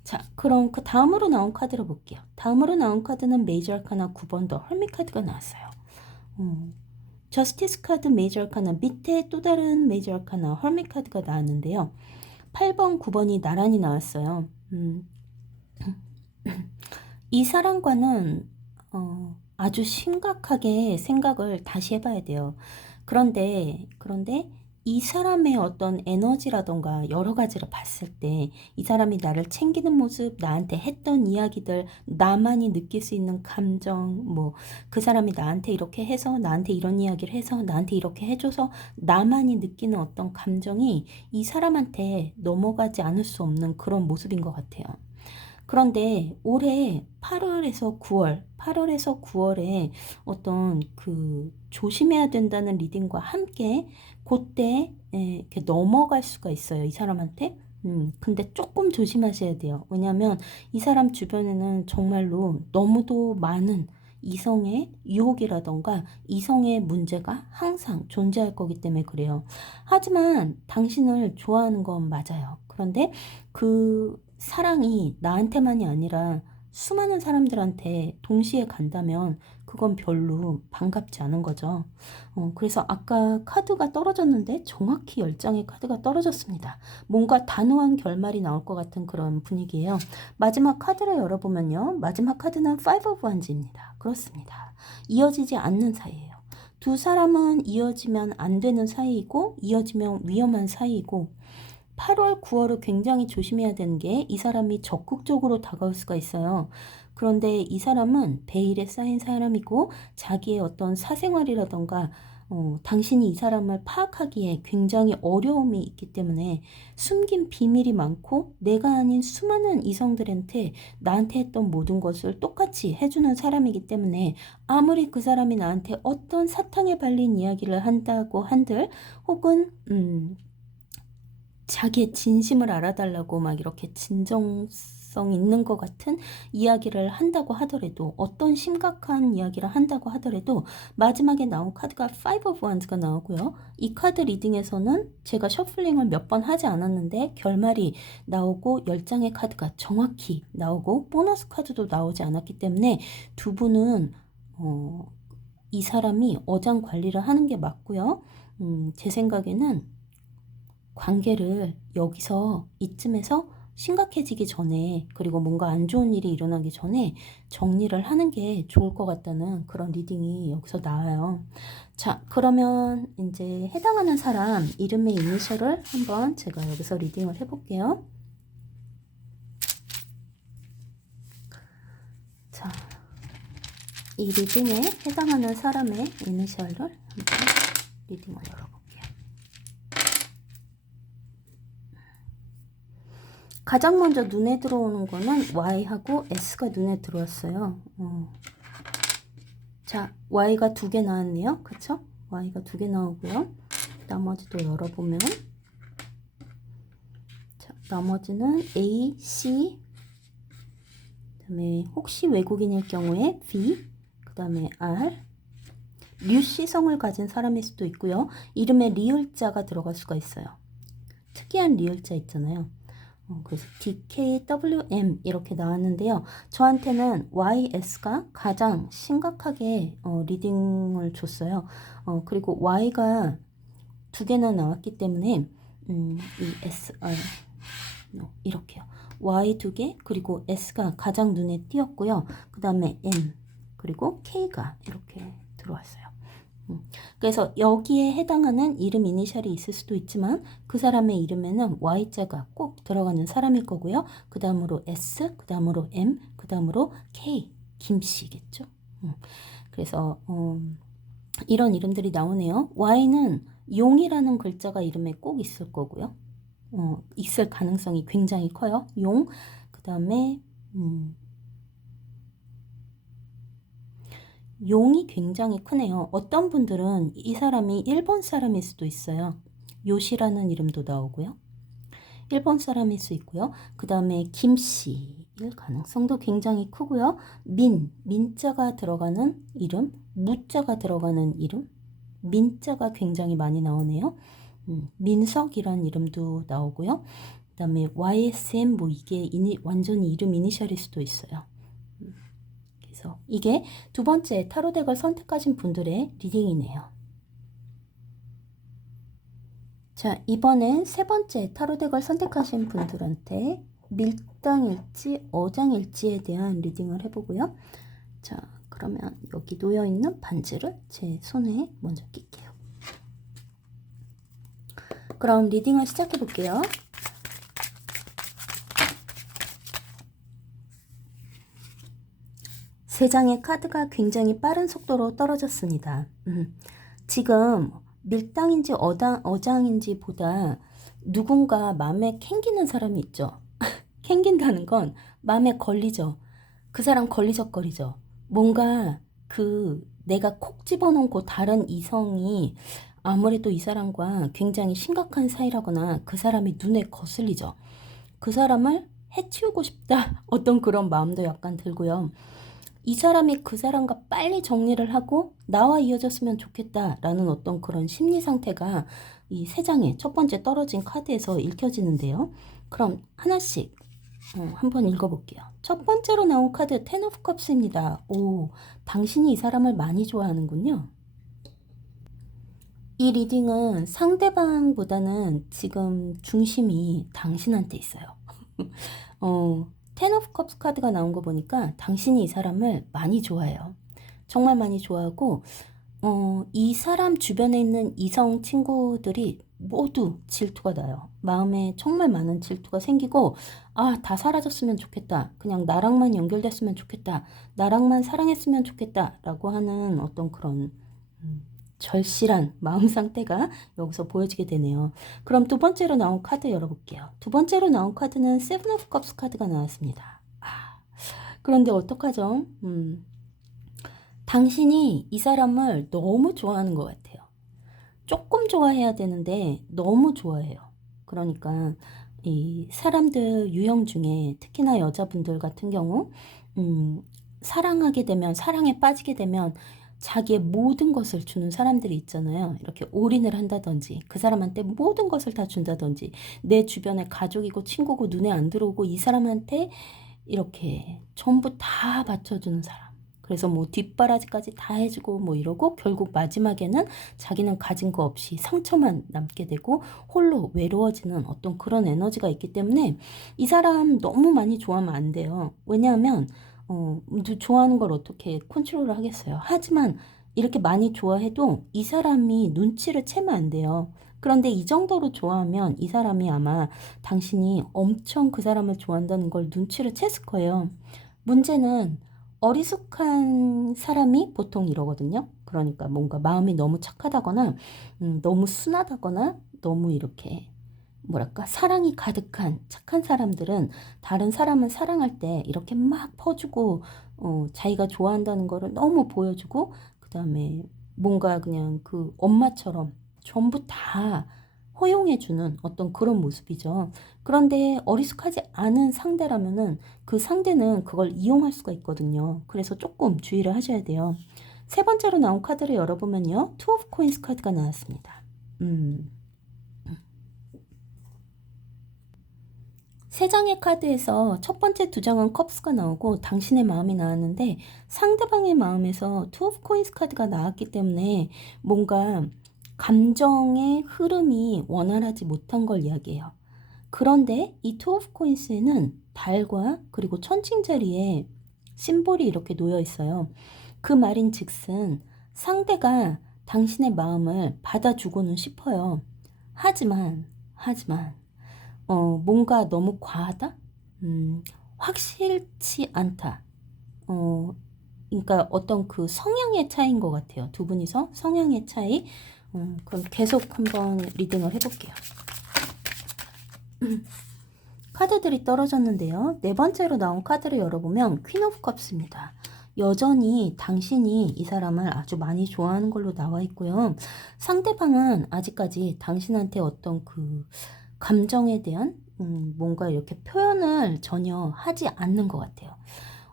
자, 그럼 그 다음으로 나온 카드를 볼게요. 다음으로 나온 카드는 메이저 아카나 9번 더 헐밋 카드가 나왔어요. 저스티스 카드 메이저 아카나 밑에 또 다른 메이저 아카나 헐밋 카드가 나왔는데요. 8번, 9번이 나란히 나왔어요. 이 사람과는 아주 심각하게 생각을 다시 해봐야 돼요. 그런데 이 사람의 어떤 에너지라던가 여러 가지를 봤을 때 이 사람이 나를 챙기는 모습, 나한테 했던 이야기들, 나만이 느낄 수 있는 감정, 뭐 그 사람이 나한테 이렇게 해서 나한테 이런 이야기를 해서 나한테 이렇게 해줘서 나만이 느끼는 어떤 감정이 이 사람한테 넘어가지 않을 수 없는 그런 모습인 것 같아요. 그런데 올해 8월에서 9월에 어떤 그 조심해야 된다는 리딩과 함께 그때 이렇게 넘어갈 수가 있어요. 이 사람한테. 근데 조금 조심하셔야 돼요. 왜냐하면 이 사람 주변에는 정말로 너무도 많은 이성의 유혹이라던가 이성의 문제가 항상 존재할 거기 때문에 그래요. 하지만 당신을 좋아하는 건 맞아요. 그런데 그 사랑이 나한테만이 아니라 수많은 사람들한테 동시에 간다면 그건 별로 반갑지 않은 거죠. 그래서 아까 카드가 떨어졌는데 정확히 10장의 카드가 떨어졌습니다. 뭔가 단호한 결말이 나올 것 같은 그런 분위기예요. 마지막 카드를 열어보면요. 마지막 카드는 Five of Wands입니다. 그렇습니다. 이어지지 않는 사이예요. 두 사람은 이어지면 안 되는 사이이고 이어지면 위험한 사이이고 8월, 9월을 굉장히 조심해야 되는 게 이 사람이 적극적으로 다가올 수가 있어요. 그런데 이 사람은 베일에 쌓인 사람이고 자기의 어떤 사생활이라던가 당신이 이 사람을 파악하기에 굉장히 어려움이 있기 때문에 숨긴 비밀이 많고 내가 아닌 수많은 이성들한테 나한테 했던 모든 것을 똑같이 해주는 사람이기 때문에 아무리 그 사람이 나한테 어떤 사탕에 발린 이야기를 한다고 한들 혹은 자기의 진심을 알아달라고 막 이렇게 가능성 있는 것 같은 이야기를 한다고 하더라도, 어떤 심각한 이야기를 한다고 하더라도 마지막에 나온 카드가 Five of Wands가 나오고요. 이 카드 리딩에서는 제가 셔플링을 몇 번 하지 않았는데 결말이 나오고 10장의 카드가 정확히 나오고 보너스 카드도 나오지 않았기 때문에 두 분은 이 사람이 어장 관리를 하는 게 맞고요. 제 생각에는 관계를 여기서 이쯤에서 심각해지기 전에, 그리고 뭔가 안 좋은 일이 일어나기 전에 정리를 하는 게 좋을 것 같다는 그런 리딩이 여기서 나와요. 자, 그러면 이제 해당하는 사람 이름의 이니셜을 한번 제가 여기서 리딩을 해볼게요. 자, 이 리딩에 해당하는 사람의 이니셜을 한번 리딩을 열어볼게요. 가장 먼저 눈에 들어오는 거는 Y하고 S가 눈에 들어왔어요. 자, Y가 2개 나왔네요. 그쵸? Y가 2개 나오고요. 나머지도 열어보면, 자, 나머지는 A, C, 그 다음에 혹시 외국인일 경우에 V, 그 다음에 R, 류씨성을 가진 사람일 수도 있고요. 이름에 리을자가 들어갈 수가 있어요. 특이한 리을자 있잖아요. 그래서 DKWM 이렇게 나왔는데요. 저한테는 YS가 가장 심각하게 리딩을 줬어요. 그리고 Y가 2개나 나왔기 때문에 이 SR 이렇게요. Y 2개 그리고 S가 가장 눈에 띄었고요. 그 다음에 M 그리고 K가 이렇게 들어왔어요. 그래서 여기에 해당하는 이름 이니셜이 있을 수도 있지만 그 사람의 이름에는 Y자가 꼭 들어가는 사람일 거고요. 그 다음으로 S, 그 다음으로 M, 그 다음으로 K, 김씨겠죠. 그래서 이런 이름들이 나오네요. Y는 용이라는 글자가 이름에 꼭 있을 거고요. 있을 가능성이 굉장히 커요. 용, 그 다음에 용이 굉장히 크네요. 어떤 분들은 이 사람이 일본 사람일 수도 있어요. 요시라는 이름도 나오고요. 일본 사람일 수 있고요. 그 다음에 김씨일 가능성도 굉장히 크고요. 민자가 들어가는 이름, 무자가 들어가는 이름, 민자가 굉장히 많이 나오네요. 민석이란 이름도 나오고요. 그 다음에 YSM 뭐 이게 완전히 이름 이니셜일 수도 있어요. 그래서 이게 두 번째 타로덱을 선택하신 분들의 리딩이네요. 자, 이번엔 세 번째 타로덱을 선택하신 분들한테 밀당일지 어장일지에 대한 리딩을 해보고요. 자, 그러면 여기 놓여있는 반지를 제 손에 먼저 낄게요. 그럼 리딩을 시작해 볼게요. 세 장의 카드가 굉장히 빠른 속도로 떨어졌습니다. 지금 밀당인지 어장인지 보다 누군가 마음에 캥기는 사람이 있죠. 캥긴다는 건 마음에 걸리죠. 그 사람 걸리적거리죠. 뭔가 내가 콕 집어넣고 다른 이성이 아무래도 이 사람과 굉장히 심각한 사이라거나 그 사람이 눈에 거슬리죠. 그 사람을 해치우고 싶다. 어떤 그런 마음도 약간 들고요. 이 사람이 그 사람과 빨리 정리를 하고 나와 이어졌으면 좋겠다라는 어떤 그런 심리 상태가 이 세 장의 첫 번째 떨어진 카드에서 읽혀지는데요. 그럼 하나씩 한번 읽어볼게요. 첫 번째로 나온 카드 텐 오브 컵스입니다. 오, 당신이 이 사람을 많이 좋아하는군요. 이 리딩은 상대방보다는 지금 중심이 당신한테 있어요. 텐 오브 컵스 카드가 나온 거 보니까 당신이 이 사람을 많이 좋아해요. 정말 많이 좋아하고 이 사람 주변에 있는 이성 친구들이 모두 질투가 나요. 마음에 정말 많은 질투가 생기고 다 사라졌으면 좋겠다. 그냥 나랑만 연결됐으면 좋겠다. 나랑만 사랑했으면 좋겠다. 라고 하는 어떤 그런 절실한 마음 상태가 여기서 보여지게 되네요. 그럼 두 번째로 나온 카드 열어볼게요. 두 번째로 나온 카드는 세븐 오브 컵스 카드가 나왔습니다. 그런데 어떡하죠? 당신이 이 사람을 너무 좋아하는 것 같아요. 조금 좋아해야 되는데 너무 좋아해요. 그러니까 이 사람들 유형 중에 특히나 여자분들 같은 경우 사랑하게 되면, 사랑에 빠지게 되면 자기의 모든 것을 주는 사람들이 있잖아요. 이렇게 올인을 한다든지, 그 사람한테 모든 것을 다 준다든지, 내 주변에 가족이고 친구고 눈에 안 들어오고 이 사람한테 이렇게 전부 다 바쳐주는 사람. 그래서 뭐 뒷바라지까지 다 해주고 뭐 이러고 결국 마지막에는 자기는 가진 거 없이 상처만 남게 되고 홀로 외로워지는 어떤 그런 에너지가 있기 때문에 이 사람 너무 많이 좋아하면 안 돼요. 왜냐하면 좋아하는 걸 어떻게 컨트롤을 하겠어요. 하지만 이렇게 많이 좋아해도 이 사람이 눈치를 채면 안 돼요. 그런데 이 정도로 좋아하면 이 사람이 아마 당신이 엄청 그 사람을 좋아한다는 걸 눈치를 챘을 거예요. 문제는 어리숙한 사람이 보통 이러거든요. 그러니까 뭔가 마음이 너무 착하다거나 너무 순하다거나 너무 이렇게 뭐랄까 사랑이 가득한 착한 사람들은 다른 사람을 사랑할 때 이렇게 막 퍼주고 자기가 좋아한다는 거를 너무 보여주고 그다음에 뭔가 그냥 그 엄마처럼 전부 다 허용해주는 어떤 그런 모습이죠. 그런데 어리숙하지 않은 상대라면은 그 상대는 그걸 이용할 수가 있거든요. 그래서 조금 주의를 하셔야 돼요. 세 번째로 나온 카드를 열어보면요. 투 오브 코인스 카드가 나왔습니다. 세 장의 카드에서 첫 번째 두 장은 컵스가 나오고 당신의 마음이 나왔는데 상대방의 마음에서 투 오브 코인스 카드가 나왔기 때문에 뭔가 감정의 흐름이 원활하지 못한 걸 이야기해요. 그런데 이 투 오브 코인스에는 달과 그리고 천칭자리에 심볼이 이렇게 놓여 있어요. 그 말인 즉슨 상대가 당신의 마음을 받아주고는 싶어요. 하지만 뭔가 너무 과하다? 확실치 않다. 그러니까 어떤 그 성향의 차이인 것 같아요. 두 분이서 성향의 차이. 그럼 계속 한번 리딩을 해볼게요. 카드들이 떨어졌는데요. 네 번째로 나온 카드를 열어보면 퀸 오브 컵스입니다. 여전히 당신이 이 사람을 아주 많이 좋아하는 걸로 나와 있고요. 상대방은 아직까지 당신한테 어떤 그 감정에 대한 뭔가 이렇게 표현을 전혀 하지 않는 것 같아요.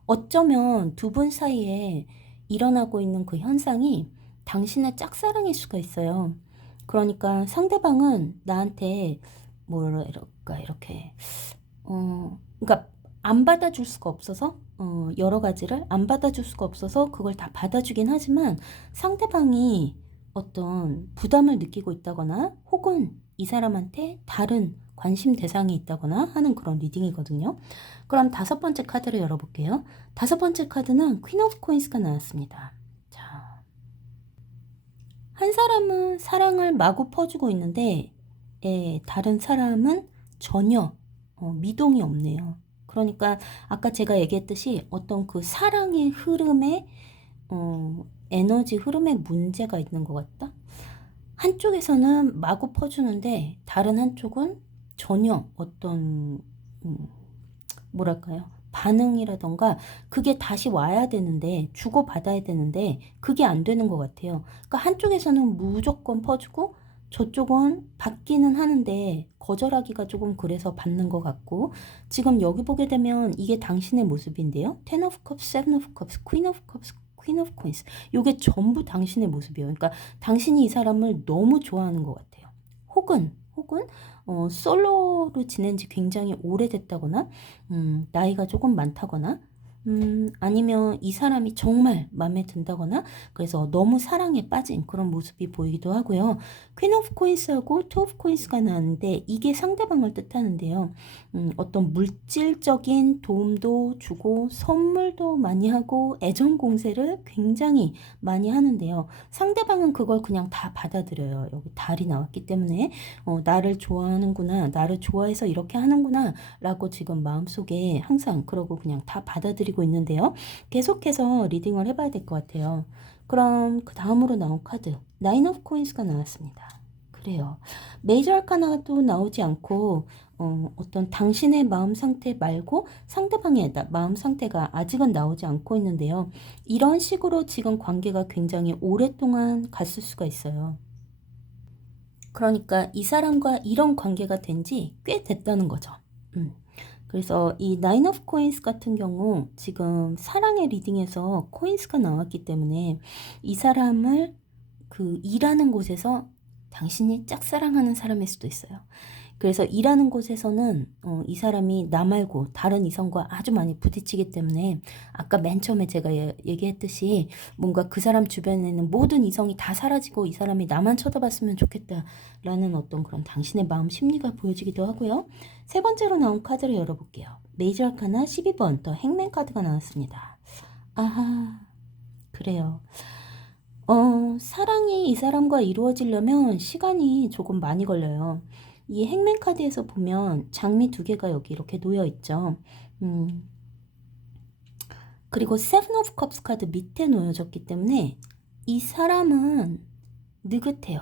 어쩌면 두 분 사이에 일어나고 있는 그 현상이 당신의 짝사랑일 수가 있어요. 그러니까 상대방은 나한테 뭐랄까 이렇게 그러니까 안 받아줄 수가 없어서 여러 가지를 안 받아줄 수가 없어서 그걸 다 받아주긴 하지만 상대방이 어떤 부담을 느끼고 있다거나 혹은 이 사람한테 다른 관심 대상이 있다거나 하는 그런 리딩이거든요. 그럼 다섯 번째 카드를 열어볼게요. 다섯 번째 카드는 퀸 오브 코인스가 나왔습니다. 자, 한 사람은 사랑을 마구 퍼주고 있는데 다른 사람은 전혀 미동이 없네요. 그러니까 아까 제가 얘기했듯이 어떤 그 사랑의 흐름에 에너지 흐름에 문제가 있는 것 같다. 한쪽에서는 마구 퍼주는데 다른 한쪽은 전혀 어떤 뭐랄까요? 반응이라던가 그게 다시 와야 되는데 주고받아야 되는데 그게 안 되는 것 같아요. 그러니까 한쪽에서는 무조건 퍼주고 저쪽은 받기는 하는데 거절하기가 조금 그래서 받는 것 같고 지금 여기 보게 되면 이게 당신의 모습인데요. Ten of Cups, Seven of Cups, Queen of Cups, Queen of Coins 이게 전부 당신의 모습이에요. 그러니까 당신이 이 사람을 너무 좋아하는 것 같아요. 혹은 솔로로 지낸 지 굉장히 오래됐다거나 나이가 조금 많다거나 아니면 이 사람이 정말 마음에 든다거나 그래서 너무 사랑에 빠진 그런 모습이 보이기도 하고요. 퀸 오브 코인스하고 투 오브 코인스가 나왔는데 이게 상대방을 뜻하는데요. 어떤 물질적인 도움도 주고 선물도 많이 하고 애정 공세를 굉장히 많이 하는데요. 상대방은 그걸 그냥 다 받아들여요. 여기 달이 나왔기 때문에 나를 좋아하는구나, 나를 좋아해서 이렇게 하는구나 라고 지금 마음속에 항상 그러고 그냥 다 받아들이고 있는데요. 계속해서 리딩을 해봐야 될 것 같아요. 그럼 그 다음으로 나온 카드 나인 오브 코인스가 나왔습니다. 그래요. 메이저 아카나도 나오지 않고 어떤 당신의 마음 상태 말고 상대방의 마음 상태가 아직은 나오지 않고 있는데요. 이런 식으로 지금 관계가 굉장히 오랫동안 갔을 수가 있어요. 그러니까 이 사람과 이런 관계가 된 지 꽤 됐다는 거죠. 그래서 이 나인 오브 코인스 같은 경우 지금 사랑의 리딩에서 코인스가 나왔기 때문에 이 사람을 그 일하는 곳에서 당신이 짝사랑하는 사람일 수도 있어요. 그래서 일하는 곳에서는 이 사람이 나 말고 다른 이성과 아주 많이 부딪히기 때문에 아까 맨 처음에 제가 얘기했듯이 뭔가 그 사람 주변에 있는 모든 이성이 다 사라지고 이 사람이 나만 쳐다봤으면 좋겠다라는 어떤 그런 당신의 마음 심리가 보여지기도 하고요. 세 번째로 나온 카드를 열어볼게요. 메이저 아카나 12번 더 행맨 카드가 나왔습니다. 아하, 그래요. 사랑이 이 사람과 이루어지려면 시간이 조금 많이 걸려요. 이 행맨 카드에서 보면 장미 2개가 여기 이렇게 놓여 있죠. 그리고 세븐 오브 컵스 카드 밑에 놓여졌기 때문에 이 사람은 느긋해요.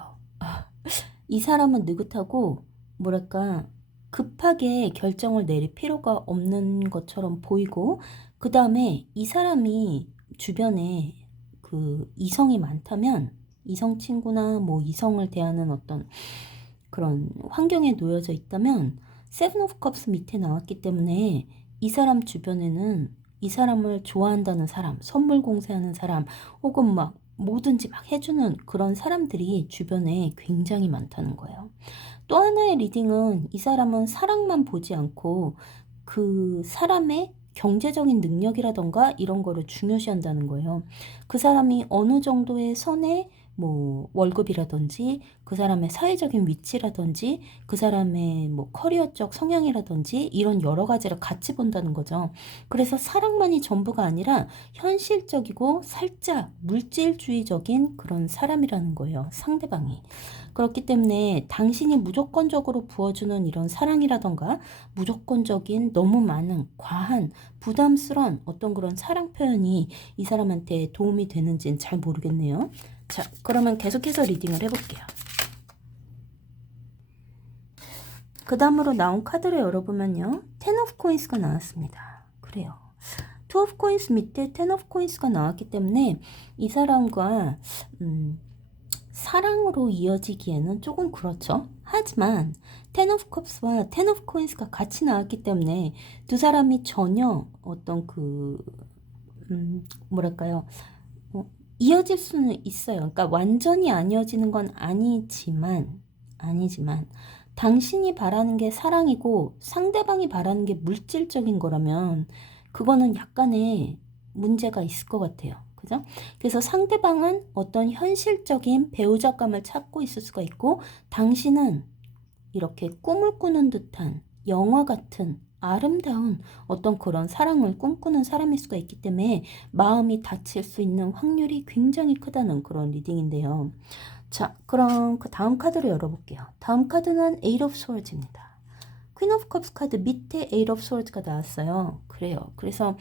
이 사람은 느긋하고 뭐랄까 급하게 결정을 내릴 필요가 없는 것처럼 보이고, 그 다음에 이 사람이 주변에 그 이성이 많다면 이성 친구나 뭐 이성을 대하는 어떤 그런 환경에 놓여져 있다면 세븐 오브 컵스 밑에 나왔기 때문에 이 사람 주변에는 이 사람을 좋아한다는 사람, 선물 공세하는 사람, 혹은 막 뭐든지 막 해주는 그런 사람들이 주변에 굉장히 많다는 거예요. 또 하나의 리딩은 이 사람은 사랑만 보지 않고 그 사람의 경제적인 능력이라던가 이런 거를 중요시한다는 거예요. 그 사람이 어느 정도의 선에 뭐 월급이라든지 그 사람의 사회적인 위치라든지 그 사람의 뭐 커리어적 성향이라든지 이런 여러 가지를 같이 본다는 거죠. 그래서 사랑만이 전부가 아니라 현실적이고 살짝 물질주의적인 그런 사람이라는 거예요. 상대방이. 그렇기 때문에 당신이 무조건적으로 부어주는 이런 사랑이라던가 무조건적인 너무 많은 과한 부담스러운 어떤 그런 사랑 표현이 이 사람한테 도움이 되는지는 잘 모르겠네요. 자, 그러면 계속해서 리딩을 해볼게요. 그 다음으로 나온 카드를 열어보면요. 텐 오브 코인스가 나왔습니다. 그래요. 투 오브 코인스 밑에 텐 오브 코인스가 나왔기 때문에 이 사람과 사랑으로 이어지기에는 조금 그렇죠. 하지만 텐 오브 컵스와 텐 오브 코인스가 같이 나왔기 때문에 두 사람이 전혀 어떤 그 뭐랄까요, 이어질 수는 있어요. 그러니까 완전히 안 이어지는 건 아니지만 당신이 바라는 게 사랑이고 상대방이 바라는 게 물질적인 거라면 그거는 약간의 문제가 있을 것 같아요. 그죠? 그래서 상대방은 어떤 현실적인 배우자감을 찾고 있을 수가 있고, 당신은 이렇게 꿈을 꾸는 듯한 영화 같은 아름다운 어떤 그런 사랑을 꿈꾸는 사람일 수가 있기 때문에 마음이 다칠 수 있는 확률이 굉장히 크다는 그런 리딩인데요. 자, 그럼 그 다음 카드를 열어볼게요. 다음 카드는 에이트 오브 스워드입니다. 퀸 오브 컵스 카드 밑에 에이트 오브 스워드가 나왔어요. 그래요. 그래서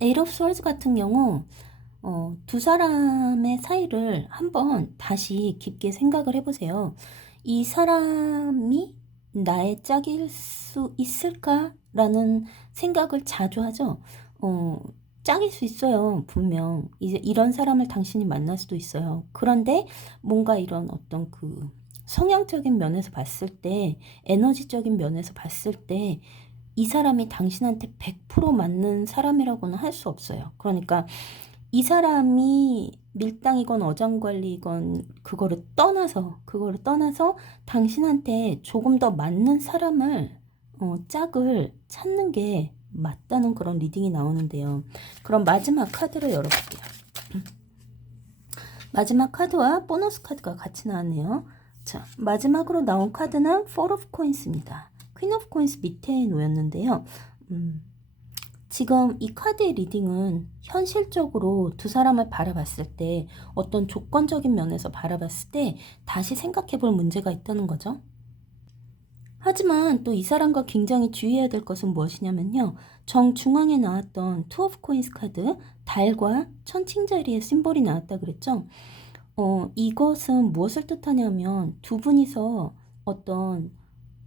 에이트 오브 스워드 같은 경우 두 사람의 사이를 한번 다시 깊게 생각을 해보세요. 이 사람이 나의 짝일 수 있을까라는 생각을 자주 하죠. 짝일 수 있어요. 분명. 이제 이런 사람을 당신이 만날 수도 있어요. 그런데 뭔가 이런 어떤 그 성향적인 면에서 봤을 때, 에너지적인 면에서 봤을 때 이 사람이 당신한테 100% 맞는 사람이라고는 할 수 없어요. 그러니까 이 사람이 밀당이건 어장관리건 그거를 떠나서 당신한테 조금 더 맞는 사람을 짝을 찾는 게 맞다는 그런 리딩이 나오는데요. 그럼 마지막 카드를 열어볼게요. 마지막 카드와 보너스 카드가 같이 나왔네요. 자, 마지막으로 나온 카드는 4 of coins입니다. 퀸 오브 코인스 밑에 놓였는데요. 지금 이 카드의 리딩은 현실적으로 두 사람을 바라봤을 때, 어떤 조건적인 면에서 바라봤을 때 다시 생각해 볼 문제가 있다는 거죠. 하지만 또 이 사람과 굉장히 주의해야 될 것은 무엇이냐면요. 정중앙에 나왔던 투 오브 코인스 카드, 달과 천칭자리의 심볼이 나왔다 그랬죠. 이것은 무엇을 뜻하냐면 두 분이서 어떤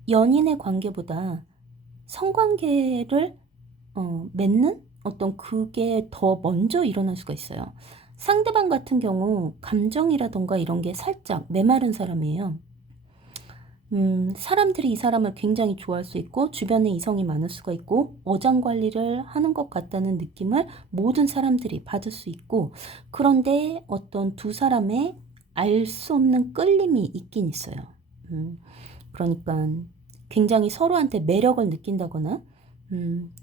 연인의 관계보다 성관계를 맺는 어떤 그게 더 먼저 일어날 수가 있어요. 상대방 같은 경우 감정이라던가 이런 게 살짝 메마른 사람이에요. 사람들이 이 사람을 굉장히 좋아할 수 있고 주변에 이성이 많을 수가 있고 어장관리를 하는 것 같다는 느낌을 모든 사람들이 받을 수 있고, 그런데 어떤 두 사람의 알 수 없는 끌림이 있긴 있어요. 그러니까 굉장히 서로한테 매력을 느낀다거나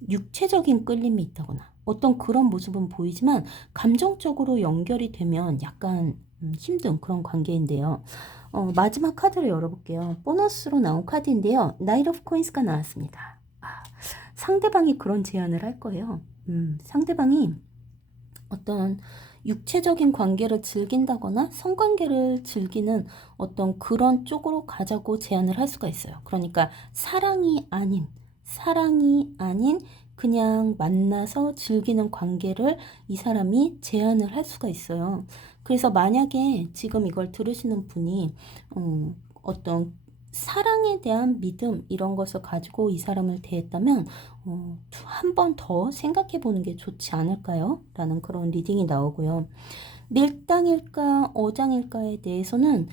육체적인 끌림이 있다거나 어떤 그런 모습은 보이지만 감정적으로 연결이 되면 약간 힘든 그런 관계인데요. 마지막 카드를 열어볼게요. 보너스로 나온 카드인데요. 나이트 오브 코인스가 나왔습니다. 상대방이 그런 제안을 할 거예요. 상대방이 어떤 육체적인 관계를 즐긴다거나 성관계를 즐기는 어떤 그런 쪽으로 가자고 제안을 할 수가 있어요. 그러니까 사랑이 아닌 그냥 만나서 즐기는 관계를 이 사람이 제안을 할 수가 있어요. 그래서 만약에 지금 이걸 들으시는 분이 어떤 사랑에 대한 믿음 이런 것을 가지고 이 사람을 대했다면 한 번 더 생각해 보는 게 좋지 않을까요? 라는 그런 리딩이 나오고요. 밀당일까 어장일까에 대해서는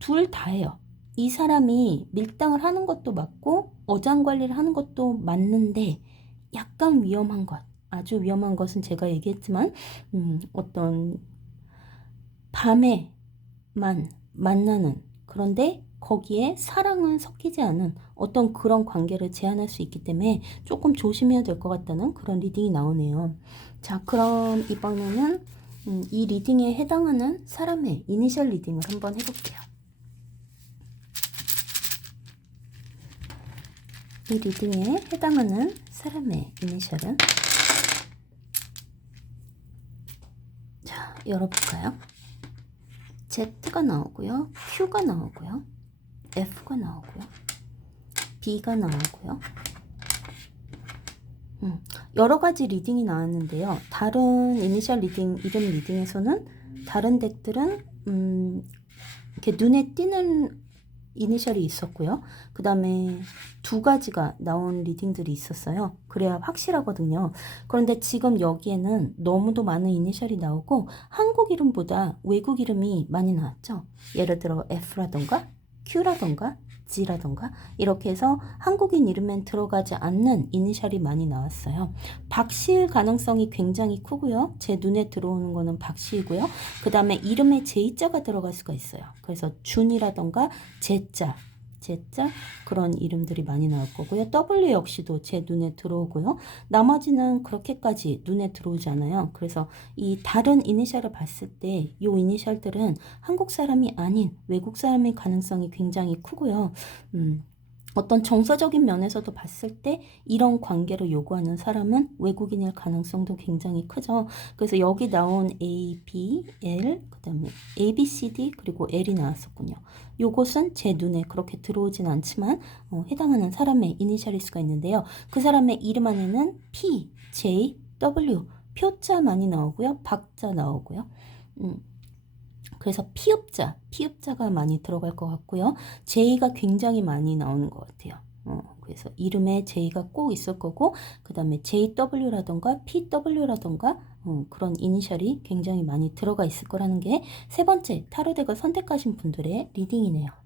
둘 다예요. 이 사람이 밀당을 하는 것도 맞고 어장 관리를 하는 것도 맞는데 약간 위험한 것, 아주 위험한 것은 제가 얘기했지만 어떤 밤에만 만나는, 그런데 거기에 사랑은 섞이지 않은 어떤 그런 관계를 제안할 수 있기 때문에 조금 조심해야 될 것 같다는 그런 리딩이 나오네요. 자, 그럼 이번에는 이 리딩에 해당하는 사람의 이니셜 리딩을 한번 해볼게요. 이 리딩에 해당하는 사람의 이니셜은, 자, 열어볼까요? Z가 나오고요. Q가 나오고요. F가 나오고요. B가 나오고요. 여러 가지 리딩이 나왔는데요. 다른 이니셜 리딩, 이름 리딩에서는 다른 덱들은 이렇게 눈에 띄는 이니셜이 있었고요. 그 다음에 두 가지가 나온 리딩들이 있었어요. 그래야 확실하거든요. 그런데 지금 여기에는 너무도 많은 이니셜이 나오고 한국 이름보다 외국 이름이 많이 나왔죠. 예를 들어 F라던가 Q라던가 G라던가 이렇게 해서 한국인 이름엔 들어가지 않는 이니셜이 많이 나왔어요. 박씨일 가능성이 굉장히 크고요. 제 눈에 들어오는 거는 박씨이고요. 그 다음에 이름에 J자가 들어갈 수가 있어요. 그래서 준이라던가 Z자 그런 이름들이 많이 나올 거고요. W 역시도 제 눈에 들어오고요. 나머지는 그렇게까지 눈에 들어오지 않아요. 그래서 이 다른 이니셜을 봤을 때 이 이니셜들은 한국 사람이 아닌 외국 사람의 가능성이 굉장히 크고요. 어떤 정서적인 면에서도 봤을 때 이런 관계를 요구하는 사람은 외국인일 가능성도 굉장히 크죠. 그래서 여기 나온 A, B, L, 그 다음에 A, B, C, D 그리고 L이 나왔었군요. 요것은 제 눈에 그렇게 들어오진 않지만 해당하는 사람의 이니셜일 수가 있는데요. 그 사람의 이름 안에는 P, J, W, 표자 많이 나오고요. 박자 나오고요. 그래서 피읍자가 많이 들어갈 것 같고요. J가 굉장히 많이 나오는 것 같아요. 그래서 이름에 J가 꼭 있을 거고, 그 다음에 JW라던가 PW라던가 그런 이니셜이 굉장히 많이 들어가 있을 거라는 게 세 번째 타로덱을 선택하신 분들의 리딩이네요.